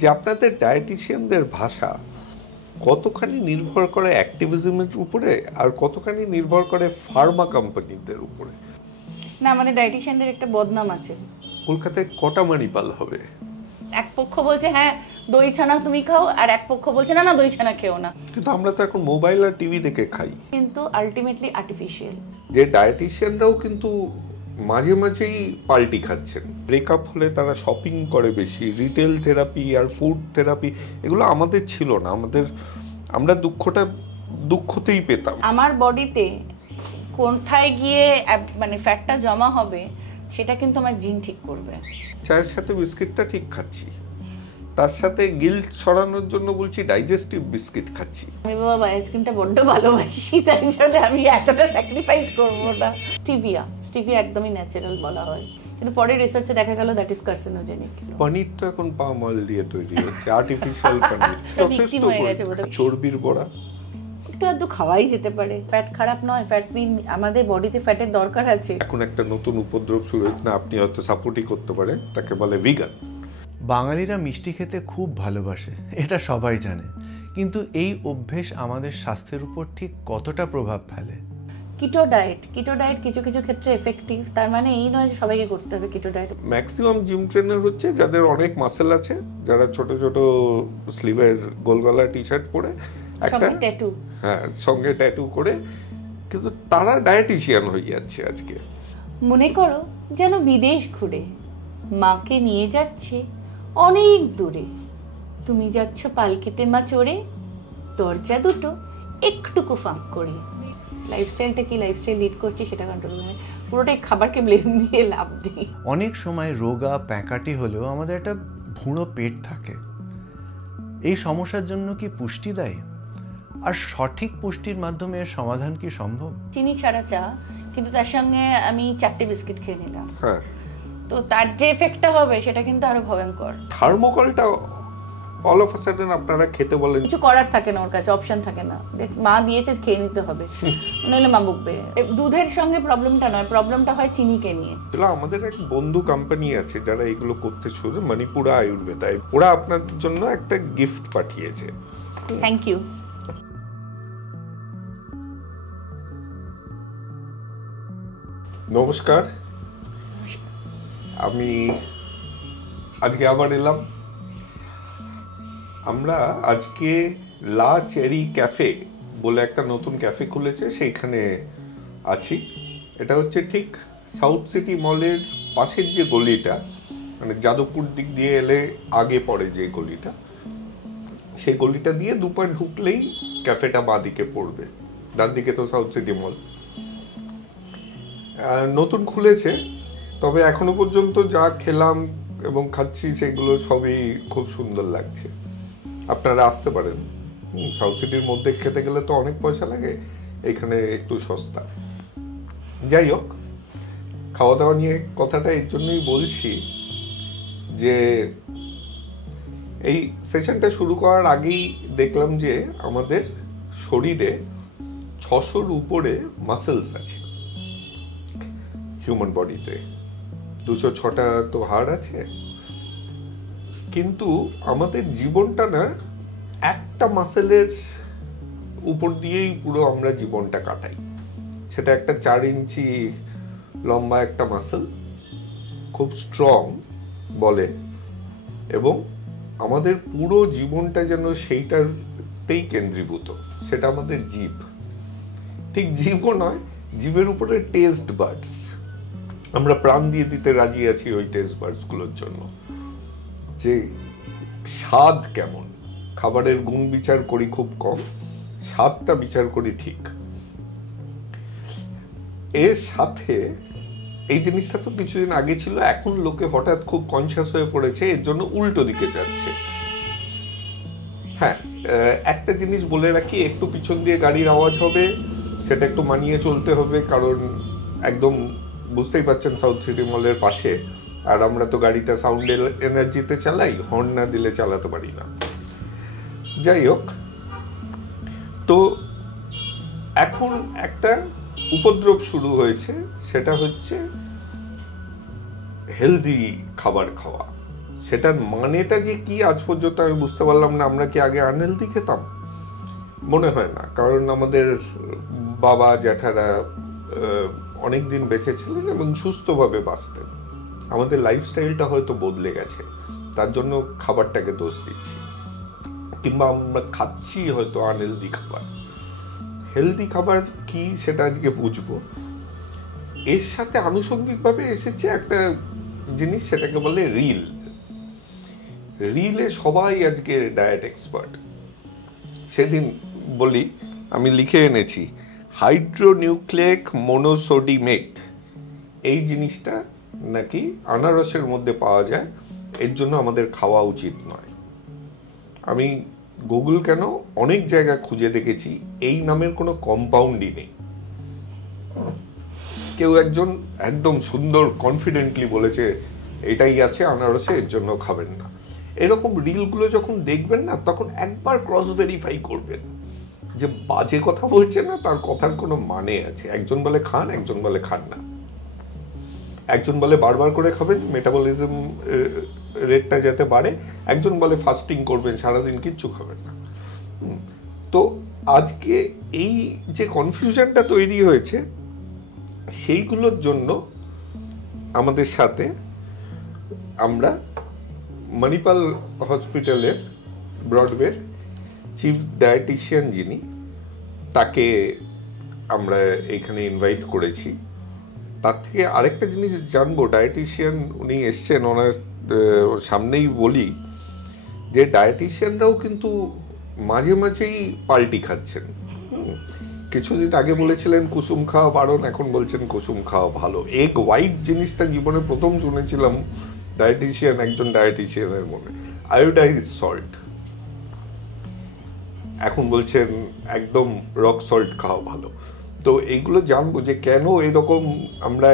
যে আপনাদের ডায়েটিশিয়ানদের ভাষা কতখানি নির্ভর করে অ্যাক্টিভিজমের উপরে আর কতখানি নির্ভর করে ফার্মা কোম্পানিদের উপরে? না, আমাদের ডায়েটিশিয়ানদের একটা বদনাম আছে। কলকাতায় কটা মানিপাল হবে? এক পক্ষ বলছে হ্যাঁ দই ছানা তুমি খাও, আর এক পক্ষ বলছে না না দই ছানা খেও না। কিন্তু আমরা তো এখন মোবাইল আর টিভি দেখে খাই, কিন্তু আলটিমেটলি আর্টিফিশিয়াল। যে ডায়েটিশিয়ানরাও কিন্তু মাঝে মাঝেই পাল্টি খাচ্ছেন। ব্রেকআপ হলে তারা শপিং করে বেশি, রিটেল থেরাপি আর ফুড থেরাপি এগুলো আমাদের ছিল না। আমরা দুঃখতেই পেতাম। আমার বডিতে কোথায় গিয়ে মানে ফ্যাটটা জমা হবে সেটা কিন্তু আমার জিন ঠিক করবে। চায়ের সাথে বিস্কিটটা ঠিক খাচ্ছি, তার সাথে গিল্ট সরানোর জন্য বলছি ডাইজেস্টিভ বিস্কিট খাচ্ছি। আমি বাবা আইসক্রিমটা বড্ড ভালোবাসি, তাই জন্য আমি এতটা স্যাক্রিফাইস করবো না। স্টিভিয়া একদমই ন্যাচারাল বলা হয়, কিন্তু পরে রিসার্চে দেখা গেল দ্যাট ইজ কার্সিনোজেনিক। পনির তো এখন পাম অয়েল দিয়ে তৈরি হচ্ছে, আর্টিফিশিয়াল পনির, যথেষ্ট চর্বির বড়া। একটু আধটু খাওয়াই যেতে পারে, ফ্যাট খারাপ নয়, আমাদের বডিতে ফ্যাটের দরকার আছে। এখন একটা নতুন উপদ্রব শুরু হয়েছে, না আপনি হয়তো সাপোর্টই করতে পারেন, তাকে বলে ভিগান। বাঙালিরা মিষ্টি খেতে খুব ভালোবাসে, এটা সবাই জানে, কিন্তু এই অভ্যেস আমাদের স্বাস্থ্যের উপর ঠিক কতটা প্রভাব ফেলে? কিটো ডায়েট কিছু কিছু ক্ষেত্রে এফেক্টিভ, তার মানে এই নয় যে সবাইকে করতে হবে keto diet. Maximum gym trainer হচ্ছে যাদের অনেক মাসেল আছে, যারা ছোট ছোট স্লিভের গোলগলা টি শার্ট পরে একটা ট্যাটু, হ্যাঁ সঙ্গে ট্যাটু করে, কিন্তু তারা ডায়েটিশিয়ান হয়ে যাচ্ছে আজকে। মনে করো যেন বিদেশ ঘুরে মাকে নিয়ে যাচ্ছে অনেক দূরে, তুমি যাচ্ছ পালকিতে মা চড়ে, দরজা দুটো একটুকু ফাঁক করে। লাইফস্টাইলটা কি লাইফস্টাইল লিড করছে সেটা কন্ট্রোল করে, পুরোটাই খাবারকে ব্লেম দিয়ে লাভ নেই। অনেক সময় রোগা প্যাঁকাটি হলেও আমাদের একটা ভুঁড়ো পেট থাকে। এই সমস্যার জন্য কি পুষ্টি দায়ী? আর সঠিক পুষ্টির মাধ্যমে এর সমাধান কি সম্ভব? চিনি ছাড়া চা, কিন্তু তার সঙ্গে আমি 4টে বিস্কিট খেয়ে নিলাম, হ্যাঁ, তো তার যে এফেক্টটা হবে সেটা কিন্তু আরো ভয়ঙ্কর। থার্মোকলটা অল অফ আ সাডেন আপনারা খেতে বলেন, কিছু করার থাকে না, ওর কাছে অপশন থাকে না, মা দিয়েছে খেয়ে নিতে হবে, নইলে মা বকবে। দুধের সঙ্গে প্রবলেমটা নয়, প্রবলেমটা হয় চিনিকে নিয়ে। আমাদের এক বন্ধু কোম্পানি আছে যারা এগুলো করতে শুরু, মণিপুরা আয়ুর্বেদায়, ওরা আপনার জন্য একটা গিফট পাঠিয়েছে। Thank you. নমস্কার, আমি আজকে আবার এলাম। আমরা আজকে লা চেরি ক্যাফে বলে একটা নতুন ক্যাফে খুলেছে, সেইখানে আছি। এটা হচ্ছে ঠিক সাউথ সিটি মলের পাশের যে গলিটা, মানে যাদবপুর দিক দিয়ে এলে আগে পড়ে যে গলিটা, সেই গলিটা দিয়ে দুপার ঢুকলেই ক্যাফেটা বাঁ দিকে পড়বে, ডান দিকে তো সাউথ সিটি মল। নতুন খুলেছে, তবে এখনো পর্যন্ত যা খেলাম এবং খাচ্ছি সেগুলো সবই খুব সুন্দর লাগছে। আপনারা আসতে পারেন। সাউথ সিটির মধ্যে খেতে গেলে তো অনেক পয়সা লাগে, এখানে একটু সস্তা। যাই হোক, খাওয়া দাওয়া নিয়ে কথাটা এর জন্যই বলছি যে এই সেশনটা শুরু করার আগেই দেখলাম যে আমাদের শরীরে 600-র উপরে মাসেলস আছে হিউম্যান বডিতে, 206টা তো হাড় আছে, কিন্তু আমাদের জীবনটা না একটা মাসেলের উপর দিয়েই পুরো আমরা জীবনটা কাটাই। সেটা একটা 4 ইঞ্চি লম্বা একটা মাসেল, খুব স্ট্রং বলে, এবং আমাদের পুরো জীবনটা যেন সেইটাতেই কেন্দ্রীভূত। সেটা আমাদের জিভ। ঠিক জিভও নয়, জিভের উপরে টেস্ট বাডস, আমরা প্রাণ দিয়ে দিতে রাজি আছি ওই টেস্ট বাডসগুলোর জন্য। যে স্বাদ কেমন, খাবারের গুণ বিচার করি খুব কম, স্বাদটা বিচার করি ঠিক। এর সাথে এই জিনিসটা তো কিছুদিন আগে ছিল, এখন লোকে হঠাৎ খুব কনসিয়াস হয়ে পড়েছে, এর জন্য উল্টো দিকে যাচ্ছে। হ্যাঁ, একটা জিনিস বলে রাখি, একটু পিছন দিয়ে গাড়ির আওয়াজ হবে, সেটা একটু মানিয়ে চলতে হবে, কারণ একদম বুঝতেই পারছেন সাউথ সিটি মলের পাশে, আর আমরা তো গাড়িটা সাউন্ড এনার্জিতে চালাই, হর্ন না দিলে চালাতে পারি না। যাই হোক, তো এখন একটা উপদ্রব শুরু হয়েছে, সেটা হচ্ছে হেলদি খাবার খাওয়া, সেটার মানেটা যে কি আজ পর্যন্ত আমি বুঝতে পারলাম না। আমরা কি আগে আনহেলদি খেতাম? মনে হয় না, কারণ আমাদের বাবা জ্যাঠারা অনেক দিন বেঁচে ছিলেন এবং সুস্থভাবে বাঁচতেন। আমাদের লাইফস্টাইলটা হয়তো বদলে গেছে, তার জন্য খাবারটাকে দোষ দিচ্ছি, কিংবা আমরা খাচ্ছি হয়তো আনহেলদি খাবার। হেলদি খাবার কি সেটা আজকে বুঝবো। এর সাথে আনুষঙ্গিকভাবে এসেছে একটা জিনিস, সেটাকে বলে রিল। রিলে সবাই আজকে ডায়েট এক্সপার্ট। সেদিন বলি, আমি লিখে এনেছি হাইড্রোনিউক্লিক মোনোসোডিমেট, এই জিনিসটা নাকি আনারসের মধ্যে পাওয়া যায়, এর জন্য আমাদের খাওয়া উচিত নয়। আমি গুগল কেন অনেক জায়গা খুঁজে দেখেছি, এই নামের কোনো কম্পাউন্ডই নেই। কেউ একজন একদম সুন্দর কনফিডেন্টলি বলেছে এটাই আছে আনারসে, এর জন্য খাবেন না। এরকম রিলগুলো যখন দেখবেন না, তখন একবার ক্রস ভেরিফাই করবেন যে বাজে কথা বলছে না, তার কথার কোনো মানে আছে। একজন বলে খান, একজন বলে খান না। একজন বলে বারবার করে খাবেন, মেটাবলিজম রেটটা যাতে বাড়ে। একজন বলে ফাস্টিং করবেন, সারাদিন কিচ্ছু খাবেন না। তো আজকে এই যে কনফিউশনটা তৈরি হয়েছে, সেইগুলোর জন্য আমাদের সাথে আমরা মণিপাল হসপিটালের ব্রডওয়ের চিফ ডায়েটিশিয়ান যিনি, তাকে আমরা এখানে ইনভাইট করেছি। তার থেকে আরেকটা জিনিস জানবো, ডায়েটিশিয়ান উনি এসছেন, ওনার সামনেই বলি যে ডায়েটিশিয়ানরাও কিন্তু মাঝে মাঝেই পাল্টি খাচ্ছেন। কিছুদিন আগে বলেছিলেন কুসুম খাওয়া বারণ, এখন বলছেন কুসুম খাওয়া ভালো। এগ হোয়াইট জিনিসটা জীবনে প্রথম শুনেছিলাম একজন ডায়েটিশিয়ানের মনে। আয়োডাইজ সল্ট, এখন বলছেন একদম রক সল্ট খাওয়া ভালো। তো এইগুলো জানবো যে কেন এরকম আমরা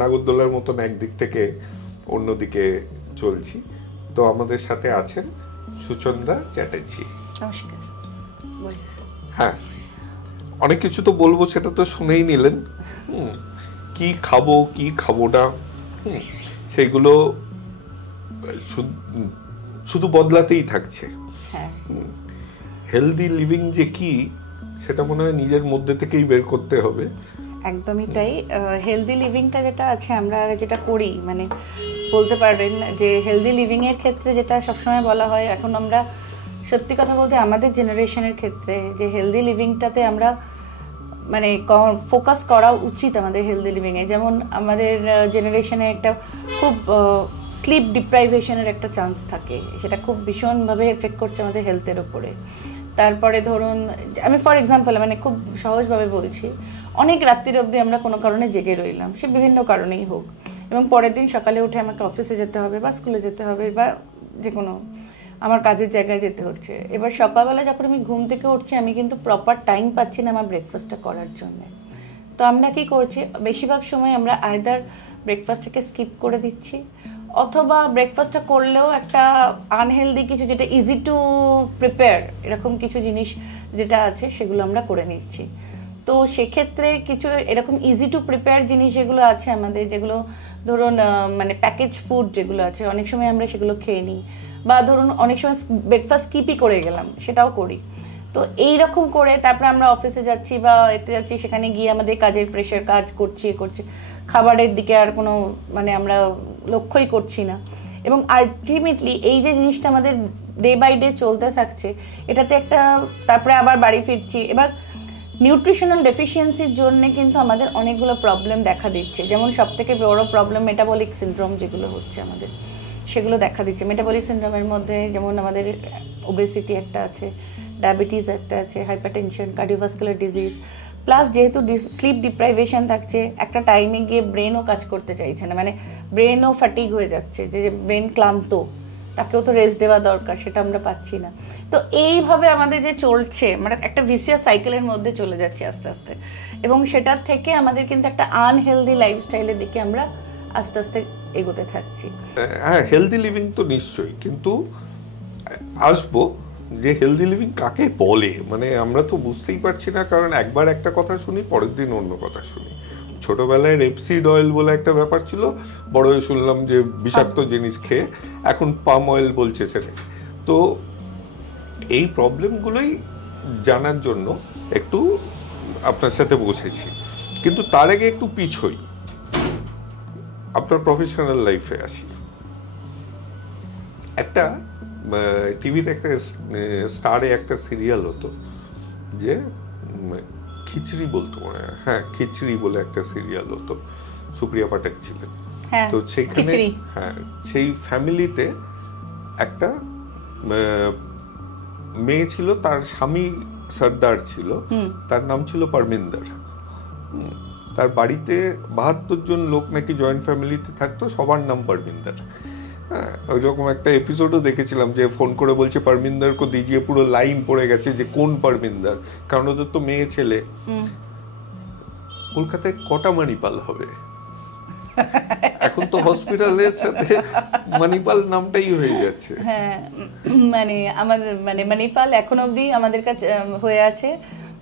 নাগরদোলার মতন একদিক থেকে অন্যদিকে চলছি। তো আমাদের সাথে আছেন সুচন্দা চ্যাটার্জি। নমস্কার। হ্যাঁ, অনেক কিছু তো বলবো, সেটা তো শুনেই নিলেন। কি খাবো কি খাবো না, সেগুলো শুধু বদলাতেই থাকছে। হেলদি লিভিং যে কি, সেটা মনে হয় নিজের মধ্যে থেকেই বের করতে হবে। একদমই তাই। হেলদি লিভিংটা যেটা আছে, আমরা যেটা করি, মানে বলতে পারবেন যে হেলদি লিভিং এর ক্ষেত্রে যেটা সবসময় বলা হয়, এখন আমরা সত্যি কথা বলতে আমাদের জেনারেশনের ক্ষেত্রে যে হেলদি লিভিংটাতে আমরা মানে ফোকাস করা উচিত আমাদের হেলদি লিভিংয়ে। যেমন আমাদের জেনারেশনে একটা খুব স্লিপ ডিপ্রাইভেশনের একটা চান্স থাকে, সেটা খুব ভীষণভাবে এফেক্ট করছে আমাদের হেলথের ওপরে। তারপরে ধরুন, আমি ফর এক্সাম্পল মানে খুব সহজভাবে বলছি, অনেক রাত্রির অবধি আমরা কোনো কারণে জেগে রইলাম, সে বিভিন্ন কারণেই হোক, এবং পরের দিন সকালে উঠে আমাকে অফিসে যেতে হবে বা স্কুলে যেতে হবে বা যে কোনো আমার কাজের জায়গায় যেতে হচ্ছে। এবার সকালবেলা যখন আমি ঘুম থেকে উঠছি, আমি কিন্তু প্রপার টাইম পাচ্ছি না আমার ব্রেকফাস্টটা করার জন্য। তো আমরা কি করছি, বেশিরভাগ সময় আমরা আইদার ব্রেকফাস্টটাকে স্কিপ করে দিচ্ছি, অথবা ব্রেকফাস্টটা করলেও একটা আনহেলদি কিছু, যেটা ইজি টু প্রিপেয়ার, এরকম কিছু জিনিস যেটা আছে সেগুলো আমরা করে নিচ্ছি। তো সেক্ষেত্রে কিছু এরকম ইজি টু প্রিপেয়ার জিনিস যেগুলো আছে আমাদের, যেগুলো ধরুন মানে প্যাকেজ ফুড যেগুলো আছে, অনেক সময় আমরা সেগুলো খেয়ে নিই, বা ধরুন অনেক সময় ব্রেকফাস্ট স্কিপই করে গেলাম, সেটাও করি। তো এইরকম করে তারপরে আমরা অফিসে যাচ্ছি বা এতে যাচ্ছি, সেখানে গিয়ে আমাদের কাজের প্রেশার, কাজ করছি, খাবারের দিকে আর কোনো মানে আমরা লক্ষ্যই করছি না। এবং আলটিমেটলি এই যে জিনিসটা আমাদের ডে বাই ডে চলতে থাকছে, এটাতে একটা, তারপরে আবার বাড়ি ফিরছি। এবার নিউট্রিশনাল ডেফিসিয়েন্সির জন্য কিন্তু আমাদের অনেকগুলো প্রবলেম দেখা দিচ্ছে। যেমন সবথেকে বড় প্রবলেম মেটাবলিক সিনড্রোম যেগুলো হচ্ছে আমাদের, সেগুলো দেখা দিচ্ছে। মেটাবলিক সিনড্রোমের মধ্যে যেমন আমাদের ওবেসিটি একটা আছে, ডায়াবেটিস একটা আছে, হাইপারটেনশন, কার্ডিওভাস্কুলার ডিজিজ, প্লাস যেহেতু স্লিপ ডিপ্রাইভেশন থাকছে, একটা টাইমে গিয়ে ব্রেনও কাজ করতে চাইছে না, মানে ব্রেনও ফ্যাটিগ হয়ে যাচ্ছে, যে ব্রেন ক্লান্ত, তাকেও তো রেস্ট দেওয়া দরকার, সেটা আমরা পাচ্ছি না। তো এইভাবে আমাদের যে চলছে, মানে একটা ভিসিয়াস সাইকেলের মধ্যে চলে যাচ্ছে আস্তে আস্তে, এবং সেটার থেকে আমাদের কিন্তু একটা আনহেলদি লাইফস্টাইলের দিকে আমরা আস্তে আস্তে এগোতে থাকছি। হ্যাঁ, হেলদি লিভিং তো নিশ্চয়ই, কিন্তু আসবো যে হেলদি লিভিং কাকে বলে, মানে আমরা তো বুঝতেই পারছি না। কারণ একবার একটা কথা শুনি, পরের দিন অন্য কথা শুনি। ছোটবেলায় রেপসিড অয়েল বলে একটা ব্যাপার ছিল, বড় হয়ে শুনলাম যে বিষাক্ত জিনিস খেয়ে এখন পাম অয়েল বলছে ছেলে। তো এই প্রবলেমগুলোই জানার জন্য একটু আপনার সাথে বসেছি। কিন্তু তার আগে একটু পিছই, আপনার প্রফেশনাল লাইফে আসি। একটা টিভিতে একটা স্টারে একটা সিরিয়াল হতো যে খিচড়ি বলতো, মনে হয়, হ্যাঁ খিচড়ি বলে একটা সিরিয়াল হতো, সুপ্রিয়া পাঠক ছিলেন। তো সেখানে হ্যাঁ সেই ফ্যামিলিতে একটা মেয়ে ছিল, তার স্বামী সর্দার ছিল, তার নাম ছিল পারমিন্দর। তার বাড়িতে 72 জন লোক নাকি জয়েন্ট ফ্যামিলিতে থাকতো, সবার নাম পারমিন্দর। হ্যাঁ, ওইরকম একটা এপিসোডও দেখেছিলাম যে ফোন করে বলছে পারমিন্দর কো দিজিয়ে, পুরো লাইন পড়ে গেছে যে কোন পারমিন্দর, কারণ ওদের তো মেয়ে ছেলে। কলকাতায় কটা মানিপাল হবে? এখন তো হসপিটালের সাথে মানিপাল নামটাই হয়ে যাচ্ছে। হ্যাঁ, মানে আমাদের মানে মানিপাল এখন অবধি আমাদের কাছে হয়ে আছে।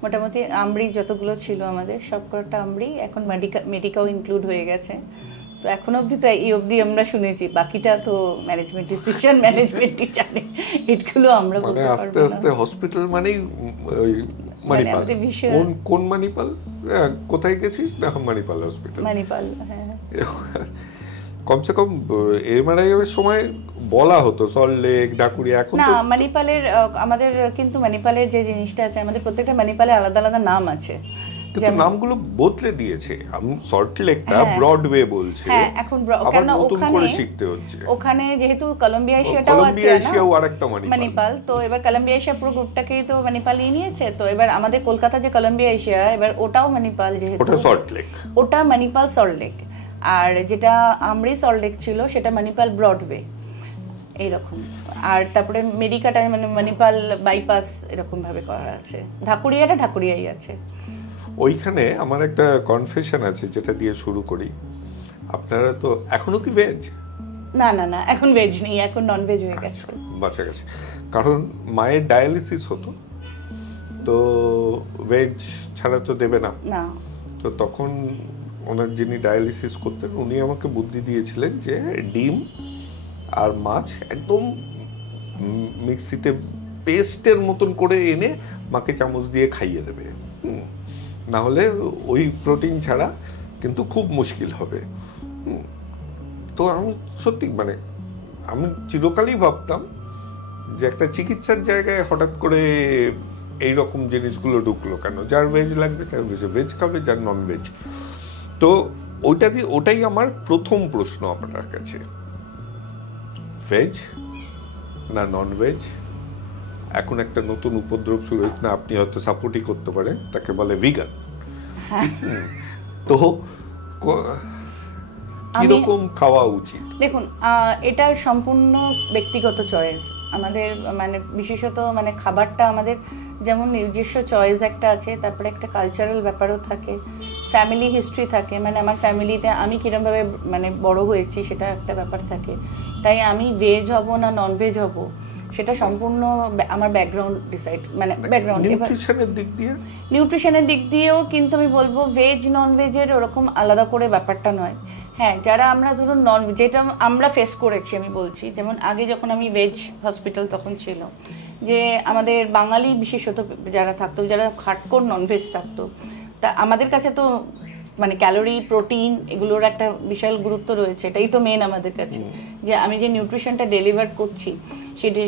মোটামুটি আমরি যতগুলো ছিল আমাদের সবকটা আমরি, এখন মেডিকাও ইনক্লুড হয়ে গেছে। তো এখন অবধি তো এই অবধি আমরা শুনেছি, বাকিটা তো ম্যানেজমেন্ট ডিসিশন, ম্যানেজমেন্টই জানে। এটগুলো আমরা বলতে পারবো না। আস্তে আস্তে হসপিটাল মানেই মানিপাল। কোন মানিপাল, কোথায় গেছিস? না, মানিপাল হসপিটাল, মানিপাল। হ্যাঁ, কমসে কম এমআরআই এর সময় বলা হতো সল্টলেক, ঢাকুরিয়া। এখন না, মানিপালের আমাদের কিন্তু মানিপালের যে জিনিসটা আছে, আমাদের প্রত্যেকটা মানিপালে আলাদা আলাদা নাম আছে, কিন্তু নামগুলো বদলে দিয়েছে। সল্টলেকটা ব্রডওয়ে বলছে, হ্যাঁ এখন কারণ নতুন করে শিখতে হচ্ছে। ওখানে যেহেতু কলম্বিয়া এশিয়াটাও আছে, এশিয়াও আরেকটা মানিপাল, তো এবার কলম্বিয়া এশিয়া পুরো গ্রুপটাকেই তো মানিপাল নিয়েছে। তো এবার আমাদের কলকাতা যে কলম্বিয়া এশিয়া, এবার ওটাও মানিপাল, যেহেতু ওটা সল্টলেক, ওটা মানিপাল সল্টলেক। আর যেটা আমরি সল্টলেক ছিল সেটা মানিপাল ব্রডওয়ে, এইরকম। আর তারপরে মেডিকাটা মানে মানিপাল বাইপাস, এরকম ভাবে করা আছে। ঢাকুরিয়াটা ঢাকুরিয়াই আছে। ওইখানে আমার একটা কনফেশন আছে যেটা দিয়ে শুরু করি। আপনারা তো এখনো কি ভেজ? না না না, এখন ভেজ নেই, এখন নন ভেজ হয়ে গেছে। বাঁচা গেছে, কারণ মায়ের ডায়ালিসিস হতো, তো ভেজ ছাড়া তো দেবে না। তো তখন ওনার যিনি ডায়ালিসিস করতেন উনি আমাকে বুদ্ধি দিয়েছিলেন যে ডিম আর মাছ একদম মিক্সিতে পেস্টের মতন করে এনে মাকে চামচ দিয়ে খাইয়ে দেবে, না হলে ওই প্রোটিন ছাড়া কিন্তু খুব মুশকিল হবে। তো আমি সত্যি মানে আমি চিরকালই ভাবতাম যে একটা চিকিৎসার জায়গায় হঠাৎ করে এইরকম জিনিসগুলো ঢুকলো কেন? যার ভেজ লাগবে তার ভেজ খাবে, যার নন ভেজ। তো ওটাই আমার প্রথম প্রশ্ন আপনার কাছে, ভেজ না নন ভেজ? এখন একটা নতুন উপদ্রব শুরু হয়েছে, না আপনি হয়তো সাপোর্টই করতে পারেন, তাকে বলে ভিগান। তো কিরকম খাওয়া উচিত? দেখুন, এটা সম্পূর্ণ ব্যক্তিগত চয়েস আমাদের, মানে বিশেষত মানে খাবারটা আমাদের যেমন নিজস্ব চয়েস একটা আছে, তারপরে একটা কালচারাল ব্যাপারও থাকে, ফ্যামিলি হিস্ট্রি থাকে, মানে আমার ফ্যামিলিতে আমি কিরমভাবে মানে বড় হয়েছি সেটা একটা ব্যাপার থাকে। তাই আমি ভেজ হব না নন ভেজ হব সেটা সম্পূর্ণ আমার ব্যাকগ্রাউন্ড ডিসাইড, মানে ব্যাকগ্রাউন্ড। নিউট্রিশনের দিক দিয়েও কিন্তু আমি বলবো ভেজ নন ভেজের ওরকম আলাদা করে ব্যাপারটা নয়। হ্যাঁ, যারা আমরা ধরুন নন, যেটা আমরা ফেস করেছি আমি বলছি, যেমন আগে যখন আমি ভেজ হসপিটাল তখন ছিল যে আমাদের বাঙালি বিশেষত যারা থাকতো, যারা হার্ডকোর ননভেজ থাকতো, তা আমাদের কাছে তো মানে ক্যালোরি, প্রোটিন এগুলোর একটা বিশাল গুরুত্ব রয়েছে। এটাই তো মেন আমাদের কাছে, যে আমি যে নিউট্রিশনটা ডেলিভার করছি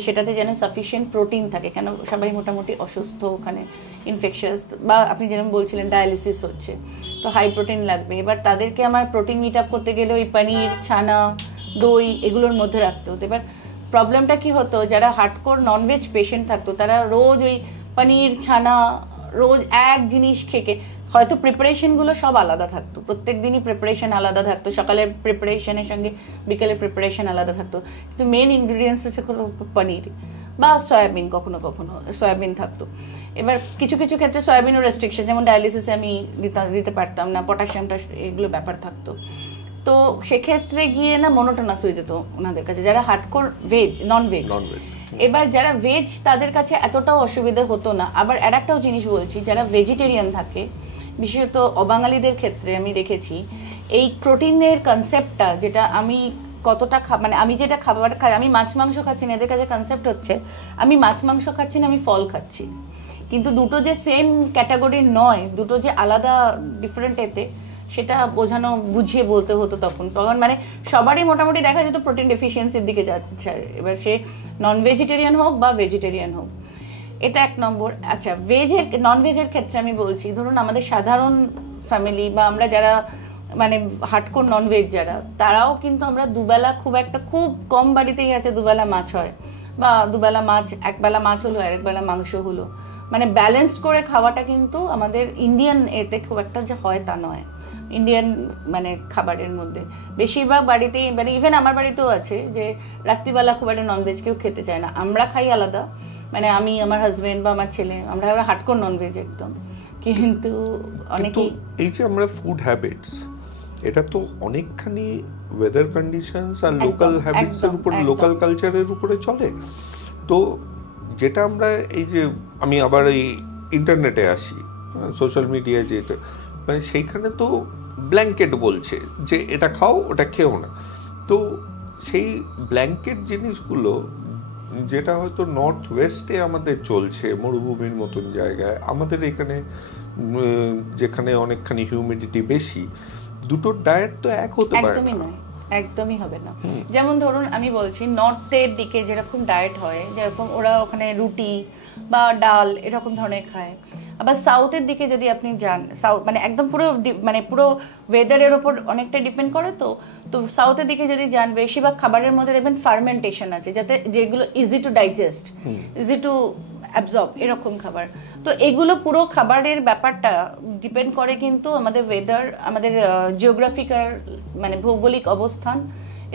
সেটাতে যেন সাফিসিয়েন্ট প্রোটিন থাকে। কেন সবাই মোটামুটি অসুস্থ, ওখানে ইনফেকশাস, বা আপনি যেরকম বলছিলেন ডায়ালিসিস হচ্ছে, তো হাই প্রোটিন লাগবে। এবার তাদেরকে আমার প্রোটিন মিট আপ করতে গেলে ওই পনির, ছানা, দই এগুলোর মধ্যে রাখতে হতো। এবার প্রবলেমটা কি হতো, যারা হার্ডকোর ননভেজ পেশেন্ট থাকতো তারা রোজ ওই পনির, ছানা, রোজ এক জিনিস খেয়ে, হয়তো প্রিপারেশনগুলো সব আলাদা থাকতো, প্রত্যেক দিনই প্রিপারেশন আলাদা থাকতো, সকালের প্রিপারেশনের সঙ্গে বিকেলের প্রিপারেশন আলাদা থাকতো, কিন্তু মেন ইনগ্রিডিয়েন্টস হচ্ছে পনির বা সয়াবিন, কখনো কখনো সয়াবিন থাকতো। এবার কিছু কিছু ক্ষেত্রে সয়াবিনও রেস্ট্রিকশন, যেমন ডায়ালিসিসে আমি দিতে পারতাম না, পটাশিয়ামটা এগুলো ব্যাপার থাকতো। তো সেক্ষেত্রে গিয়ে না মনোটোনাস হয়ে যেত ওনাদের কাছে, যারা হার্ডকোর ভেজ নন ভেজ। এবার যারা ভেজ তাদের কাছে এতটাও অসুবিধা হতো না। আবার আর একটাও জিনিস বলছি, যারা ভেজিটেরিয়ান থাকে বিশেষত অবাঙালিদের ক্ষেত্রে আমি দেখেছি এই প্রোটিনের কনসেপ্টটা, যেটা আমি কতটা মানে আমি যেটা খাবার খাই, আমি মাছ মাংস খাচ্ছি না, এদের কাছে কনসেপ্ট হচ্ছে আমি মাছ মাংস খাচ্ছি না, আমি ফল খাচ্ছি। কিন্তু দুটো যে সেম ক্যাটাগরির নয়, দুটো যে আলাদা ডিফারেন্ট, এতে সেটা বোঝানো, বুঝিয়ে বলতে হতো তখন। মানে সবারই মোটামুটি দেখা যেত প্রোটিন ডেফিসিয়েন্সির দিকে যাচ্ছে, এবার সে নন ভেজিটেরিয়ান হোক বা ভেজিটেরিয়ান হোক। এটা এক নম্বর। আচ্ছা, নন ভেজের ক্ষেত্রে আমি বলছি, ধরুন আমাদের সাধারণ ফ্যামিলি বা আমরা যারা মানে হার্ডকোর নন ভেজ যারা, তারাও কিন্তু আমরা দুবেলা খুব কম বাড়িতেই আছে দুবেলা মাছ হয়, বা দুবেলা মাছ, একবেলা মাছ হলো আর একবেলা মাংস হলো। মানে ব্যালেন্সড করে খাওয়াটা কিন্তু আমাদের ইন্ডিয়ান এতে খুব একটা যে হয় তা নয়। ইন্ডিয়ান মানে খাবারের মধ্যে বেশিরভাগ বাড়িতেই, মানে ইভেন আমার বাড়িতেও আছে যে রাত্রিবেলা খুব একটা ননভেজ কেউ খেতে চায় না, আমরা খাই আলাদা, মানে আমি, আমার হাজবেন্ড বা আমার ছেলে, আমরা হার্ডকোর ননভেজ একদম। কিন্তু অনেকেই এই যে আমরা ফুড হ্যাবিটস, এটা তো অনেকখানি ওয়েদার কন্ডিশনস আর লোকাল হ্যাবিটস এর উপরে, লোকাল কালচারের উপরে চলে। তো যেটা আমরা এই যে আমি আবার এই ইন্টারনেটে আসি, সোশ্যাল মিডিয়ায় যেতে, মানে সেইখানে তো ব্ল্যাঙ্কেট বলছে যে এটা খাও ওটা খেও না। তো সেই ব্ল্যাঙ্কেট জিনিসগুলো যেটা হয়তো নর্থ ওয়েস্টে আমাদের চলছে, মরুভূমির মতন জায়গায়, আমাদের এখানে যেখানে অনেকখানি হিউমিডিটি বেশি, দুটোর ডায়েট তো এক হতে পারে না। একদমই হবে না। যেমন ধরুন আমি বলছি, নর্থের দিকে যেরকম ডায়েট হয়, যেরকম ওরা ওখানে রুটি বা ডাল এরকম ধরনের খায়। আবার সাউথের দিকে যদি আপনি যান, সাউথ মানে একদম পুরো ওয়েদারের ওপর অনেকটা ডিপেন্ড করে। তো সাউথের দিকে যদি যান, বেশিরভাগ খাবারের মধ্যে দেখবেন ফার্মেন্টেশন আছে, যাতে যেগুলো easy to digest, easy to absorb, এরকম খাবার। তো এগুলো পুরো খাবারের ব্যাপারটা ডিপেন্ড করে কিন্তু আমাদের ওয়েদার, আমাদের জিওগ্রাফিক্যাল মানে ভৌগোলিক অবস্থান,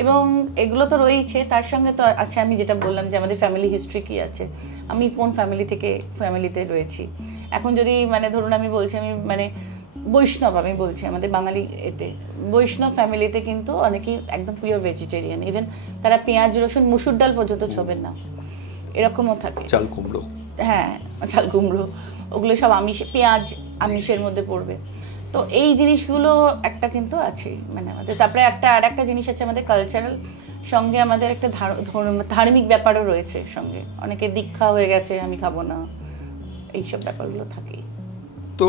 এবং এগুলো তো রয়েছে। তার সঙ্গে তো আছে আমি যেটা বললাম যে আমাদের ফ্যামিলি হিস্ট্রি কি আছে, আমি কোন ফ্যামিলিতে রয়েছি। এখন যদি মানে ধরুন আমি বলছি, আমি মানে বৈষ্ণব, আমি বলছি আমাদের বাঙালি এতে বৈষ্ণব ফ্যামিলিতে কিন্তু অনেকেই একদম পিওর ভেজিটেরিয়ান, ইভেন তারা পেঁয়াজ রসুন মুসুর ডাল পর্যন্ত ছোবেন না, এরকমও থাকে। চাল কুমড়ো, হ্যাঁ চাল কুমড়ো, ওগুলো সব পেঁয়াজ আমিষের মধ্যে পড়বে। তো এই জিনিসগুলো একটা কিন্তু আছে মানে আমাদের। তারপরে আর একটা জিনিস আছে আমাদের কালচারাল সঙ্গে, আমাদের একটা ধার্মিক ব্যাপারও রয়েছে সঙ্গে। অনেকে দীক্ষা হয়ে গেছে, আমি খাবো না, এইসব ব্যাপারগুলো থাকেই। তো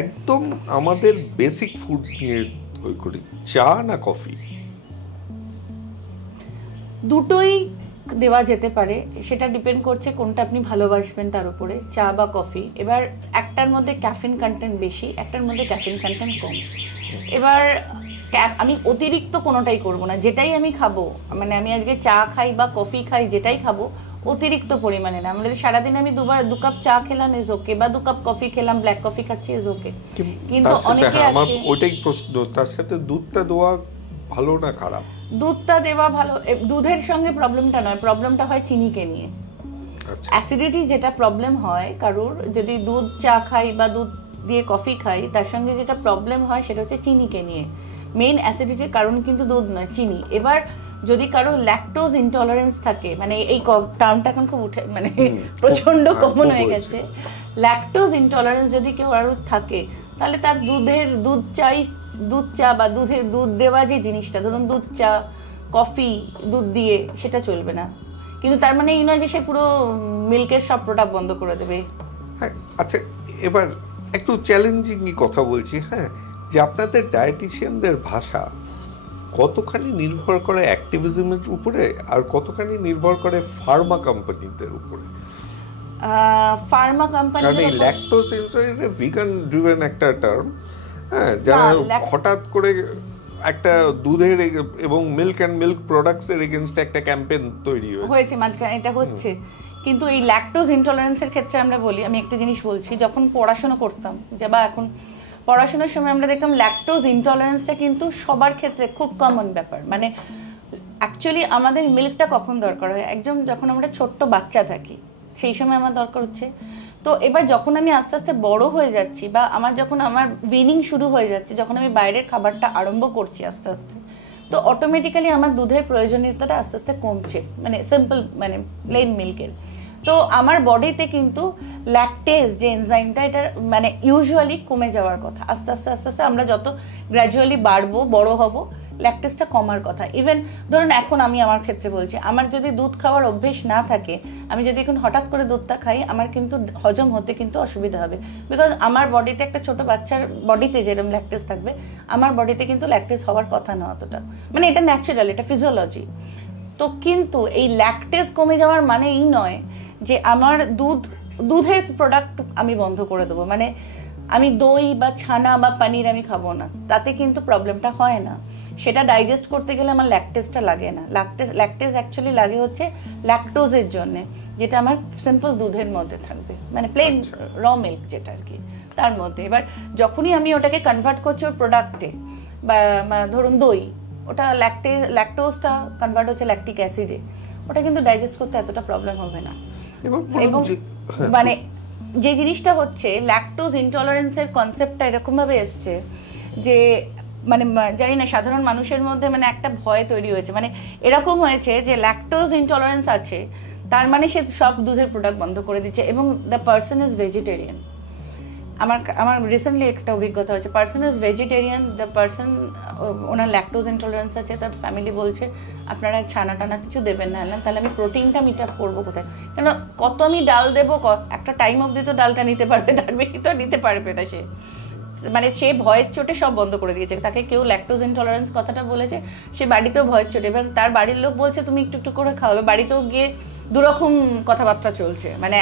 একদম আমাদের বেসিক ফুড নিয়ে ওই করি, চা না কফি? দুটোই দেওয়া যেতে পারে, সেটা ডিপেন্ড করছে কোনটা আপনি ভালোবাসবেন তার উপরে, চা বা কফি। এবার একটার মধ্যে ক্যাফিন কন্টেন্ট বেশি, একটার মধ্যে ক্যাফিন কন্টেন্ট কম। এবার আমি অতিরিক্ত কোনোটাই করবো না, যেটাই আমি খাবো, মানে আমি আজকে চা খাই বা কফি খাই, যেটাই খাবো অতিরিক্ত পরিমাণে না। আমাদের সারাদিন আমি দু কাপ চা খেলাম ইজ ওকে, বা 2 কাপ কফি খেলাম, ব্ল্যাক কফি খাচ্ছি ইজ ওকে। কিন্তু অনেকে আছে, ওইটাই প্রশ্ন, তার সাথে দুধটা দেওয়া ভালো না খারাপ? দুধটা দেওয়া ভালো। দুধের সঙ্গে প্রবলেমটা নয়, প্রবলেমটা হয় চিনিকে নিয়ে। অ্যাসিডিটি যেটা প্রবলেম হয় কারোর, যদি দুধ চা খাই বা দুধ দিয়ে কফি খাই, তার সঙ্গে যেটা প্রবলেম হয় সেটা হচ্ছে চিনিকে নিয়ে। মেইন অ্যাসিডিটির কারণ কিন্তু দুধ নয়, চিনি। এবার যদি কারো ল্যাকটোজ ইনটলারেন্স থাকে, মানে এই টার্মটা এখন খুব উঠে মানে প্রচন্ড কমন হয়ে গেছে, ল্যাকটোজ ইনটলারেন্স যদি কেউ কারোর থাকে, তাহলে তার দুধ চা বা দুধ দেওয়া যে জিনিসটা, ধরুন দুধ চা কফি দুধ দিয়ে, সেটা চলবে না। কিন্তু তার মানে এই নয় যে সে পুরো মিল্কের সব প্রোডাক্ট বন্ধ করে দেবে। হ্যাঁ, আচ্ছা এবার একটু চ্যালেঞ্জিংই কথা বলছি, হ্যাঁ, যে আপনাদের ডায়েটিশিয়ানদের ভাষা কতখানি নির্ভর করে অ্যাক্টিভিজমের উপরে আর কতখানি নির্ভর করে ফার্মা কোম্পানিদের উপরে? ফার্মা কোম্পানি, কারণ এই ল্যাকটোজ ইনটলারেন্স ভিগান ড্রিভেন একটা টার্ম, হ্যাঁ, যারা হঠাৎ করে একটা দুধের এবং মিল্ক অ্যান্ড মিল্ক প্রোডাক্টস এর এগেইনস্ট একটা ক্যাম্পেইন তৈরি হয়েছে মাঝখানে, এটা হচ্ছে। কিন্তু এই ল্যাকটোজ ইনটলারেন্সের ক্ষেত্রে আমরা বলি, আমি একটা জিনিস বলছি, যখন পড়াশোনা করতাম বা এখন পড়াশোনার সময় আমরা দেখতাম ল্যাকটোজ ইনটলারেন্সটা কিন্তু সবার ক্ষেত্রে খুব কমন ব্যাপার। মানে অ্যাকচুয়ালি আমাদের মিল্কটা কখন দরকার হয়, যখন আমরা ছোট্ট বাচ্চা থাকি সেই সময় আমার দরকার হচ্ছে। তো এবার যখন আমি আস্তে আস্তে বড় হয়ে যাচ্ছি, বা যখন আমার উইনিং শুরু হয়ে যাচ্ছে, যখন আমি বাইরের খাবারটা আরম্ভ করছি আস্তে আস্তে, তো অটোমেটিক্যালি আমার দুধের প্রয়োজনীয়তাটা আস্তে আস্তে কমছে, মানে সিম্পল মানে প্লেন মিল্কের। তো আমার বডিতে কিন্তু ল্যাকটেজ যে এনজাইমটা, এটা মানে ইউজুয়ালি কমে যাওয়ার কথা। আস্তে আস্তে আস্তে আস্তে আমরা যত গ্র্যাজুয়ালি বাড়বো, বড় হব, ল্যাকটেজটা কমার কথা। ইভেন ধরুন এখন আমি আমার ক্ষেত্রে বলছি, আমার যদি দুধ খাওয়ার অভ্যেস না থাকে, আমি যদি এখন হঠাৎ করে দুধটা খাই, আমার কিন্তু হজম হতে কিন্তু অসুবিধা হবে। বিকজ আমার বডিতে, একটা ছোট বাচ্চার বডিতে যেরকম ল্যাকটেজ থাকবে, আমার বডিতে কিন্তু ল্যাকটেজ হওয়ার কথা না অতটা, মানে এটা ন্যাচারাল, এটা ফিজিওলজি। তো কিন্তু এই ল্যাকটেজ কমে যাওয়ার মানে এই নয় যে আমার দুধের প্রোডাক্ট আমি বন্ধ করে দেবো, মানে আমি দই বা ছানা বা পনির আমি খাবো না, তাতে কিন্তু প্রবলেমটা হয় না। সেটা ডাইজেস্ট করতে গেলে আমার ল্যাকটেজটা লাগে না। ল্যাকটেজ অ্যাকচুয়ালি লাগে হচ্ছে ল্যাকটোজের জন্য, যেটা আমার সিম্পল দুধের মধ্যে থাকবে, মানে প্লেন র মিল্ক যেটা আর কি, তার মধ্যে। এবার যখনই আমি ওটাকে কনভার্ট করছি ওর প্রোডাক্টে, বা ধরুন দই, ওটা ল্যাকটোজটা কনভার্ট হচ্ছে ল্যাকটিক অ্যাসিডে, ওটা কিন্তু ডাইজেস্ট করতে এতটা প্রবলেম হবে না। এবং মানে যে জিনিসটা হচ্ছে ল্যাকটোজ ইনটলারেন্সের কনসেপ্টটা এরকমভাবে এসছে যে মানে জানি না সাধারণ মানুষের মধ্যে মানে একটা ভয় তৈরি হয়েছে, মানে এরকম হয়েছে যে ল্যাকটোজ ইনটলারেন্স আছে তার মানে সে সব দুধের প্রোডাক্ট বন্ধ করে দিচ্ছে, এবং দ্য পার্সন ইজ ভেজিটেরিয়ান। আমার রিসেন্টলি একটা অভিজ্ঞতা হচ্ছে, person is vegetarian, the person owner lactose intolerance আছে, তার ফ্যামিলি বলছে আপনারা ছানা টানা কিছু দেবেন না, তাহলে আমি প্রোটিনটা মিট আপ করবো কোথায়? কেন কত আমি ডাল দেবো, একটা টাইম অবধি তো ডালটা নিতে পারবে, তার বেশি তো নিতে পারবে না সে। মানে সে ভয়ের চোটে সব বন্ধ করে দিয়েছে। তাকে কেউ ল্যাকটোজ ইনটলারেন্স কথাটা বলেছে, সে বাড়িতেও ভয়ের চোটে, এবং তার বাড়ির লোক বলছে তুমি একটু একটু করে খাওয়াবে, বাড়িতেও গিয়ে দুরকম কথাবার্তা চলছে, মানে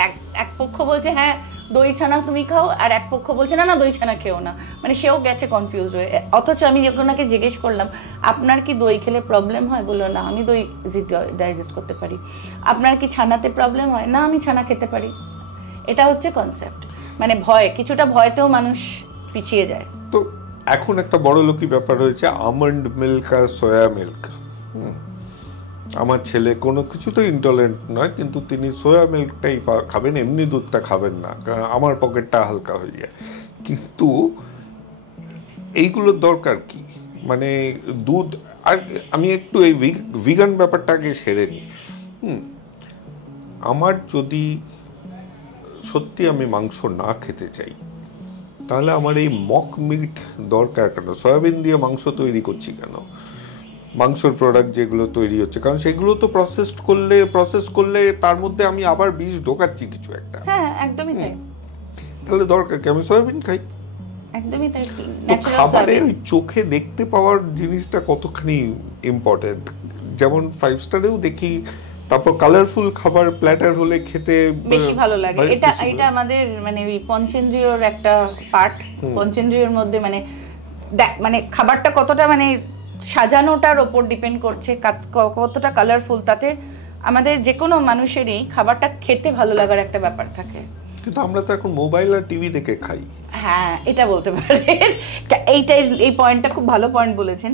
এক পক্ষ বলছে হ্যাঁ দই ছানা তুমি খাও, আর এক পক্ষ বলছে না না দই ছানা খেও না, মানে সেও গেছে কনফিউজড হয়ে। অথচ আমি যখন ওনাকে জিজ্ঞেস করলাম আপনার কি দই খেলে প্রবলেম হয়, বললো না আমি দই ডাইজেস্ট করতে পারি। আপনার কি ছানাতে প্রবলেম হয়, না আমি ছানা খেতে পারি। এটা হচ্ছে কনসেপ্ট, মানে ভয়, কিছুটা ভয়তেও মানুষ পিছিয়ে যায়। তো এখন একটা বড় লোকই ব্যাপার হয়েছে আমন্ড মিল্ক আর সয়া মিল্ক। আমার ছেলে কোনো কিছু তো ইনটলারেন্ট নয়, কিন্তু তিনি সয়া মিল্কটাই খাবেন, এমনি দুধটা খাবেন না, কারণ আমার পকেটটা হালকা হয়ে যায়। কিন্তু এইগুলোর দরকার কি? মানে দুধ, আর আমি একটু এই ভিগান ব্যাপারটাকে সেরে নিই। আমার যদি সত্যি আমি মাংস না খেতে চাই, তাহলে আমার এই মক মিট দরকার কেন? সয়াবিন দিয়ে মাংস তৈরি করছি কেন? মাংসর প্রোডাক্ট যেগুলো তৈরি হচ্ছে, কারণ সেগুলো তো প্রসেস করলে তার মধ্যে আমি আবার বীজ ঢোকাচ্ছি কিছু একটা। হ্যাঁ একদমই তাই। তাহলে দরকার কি? আমি সয়াবিন খাই। একদমই তাই। তো খাবারে ওই চোখে দেখতে পাওয়ার জিনিসটা কতখানি ইম্পর্টেন্ট। যেমন 5 স্টারেও দেখি, তারপর কালারফুল খাবার প্ল্যাটার হলে খেতে বেশি ভালো লাগে। এটা আমাদের মানে ওই পঞ্চেন্দ্রিয়র একটা পার্ট। পঞ্চেন্দ্রিয়র মধ্যে মানে খাবারটা কতটা মানে সাজানোটার ওপর ডিপেন্ড করছে, কতটা কালারফুল, তাতে আমাদের যে কোনো মানুষেরই খাবারটা খেতে ভালো লাগার একটা ব্যাপার থাকে। কিন্তু আমরা তো এখন মোবাইল আর টিভি দেখে খাই। হ্যাঁ এটা বলতে পারেন, এই পয়েন্টটা খুব ভালো পয়েন্ট বলেছেন।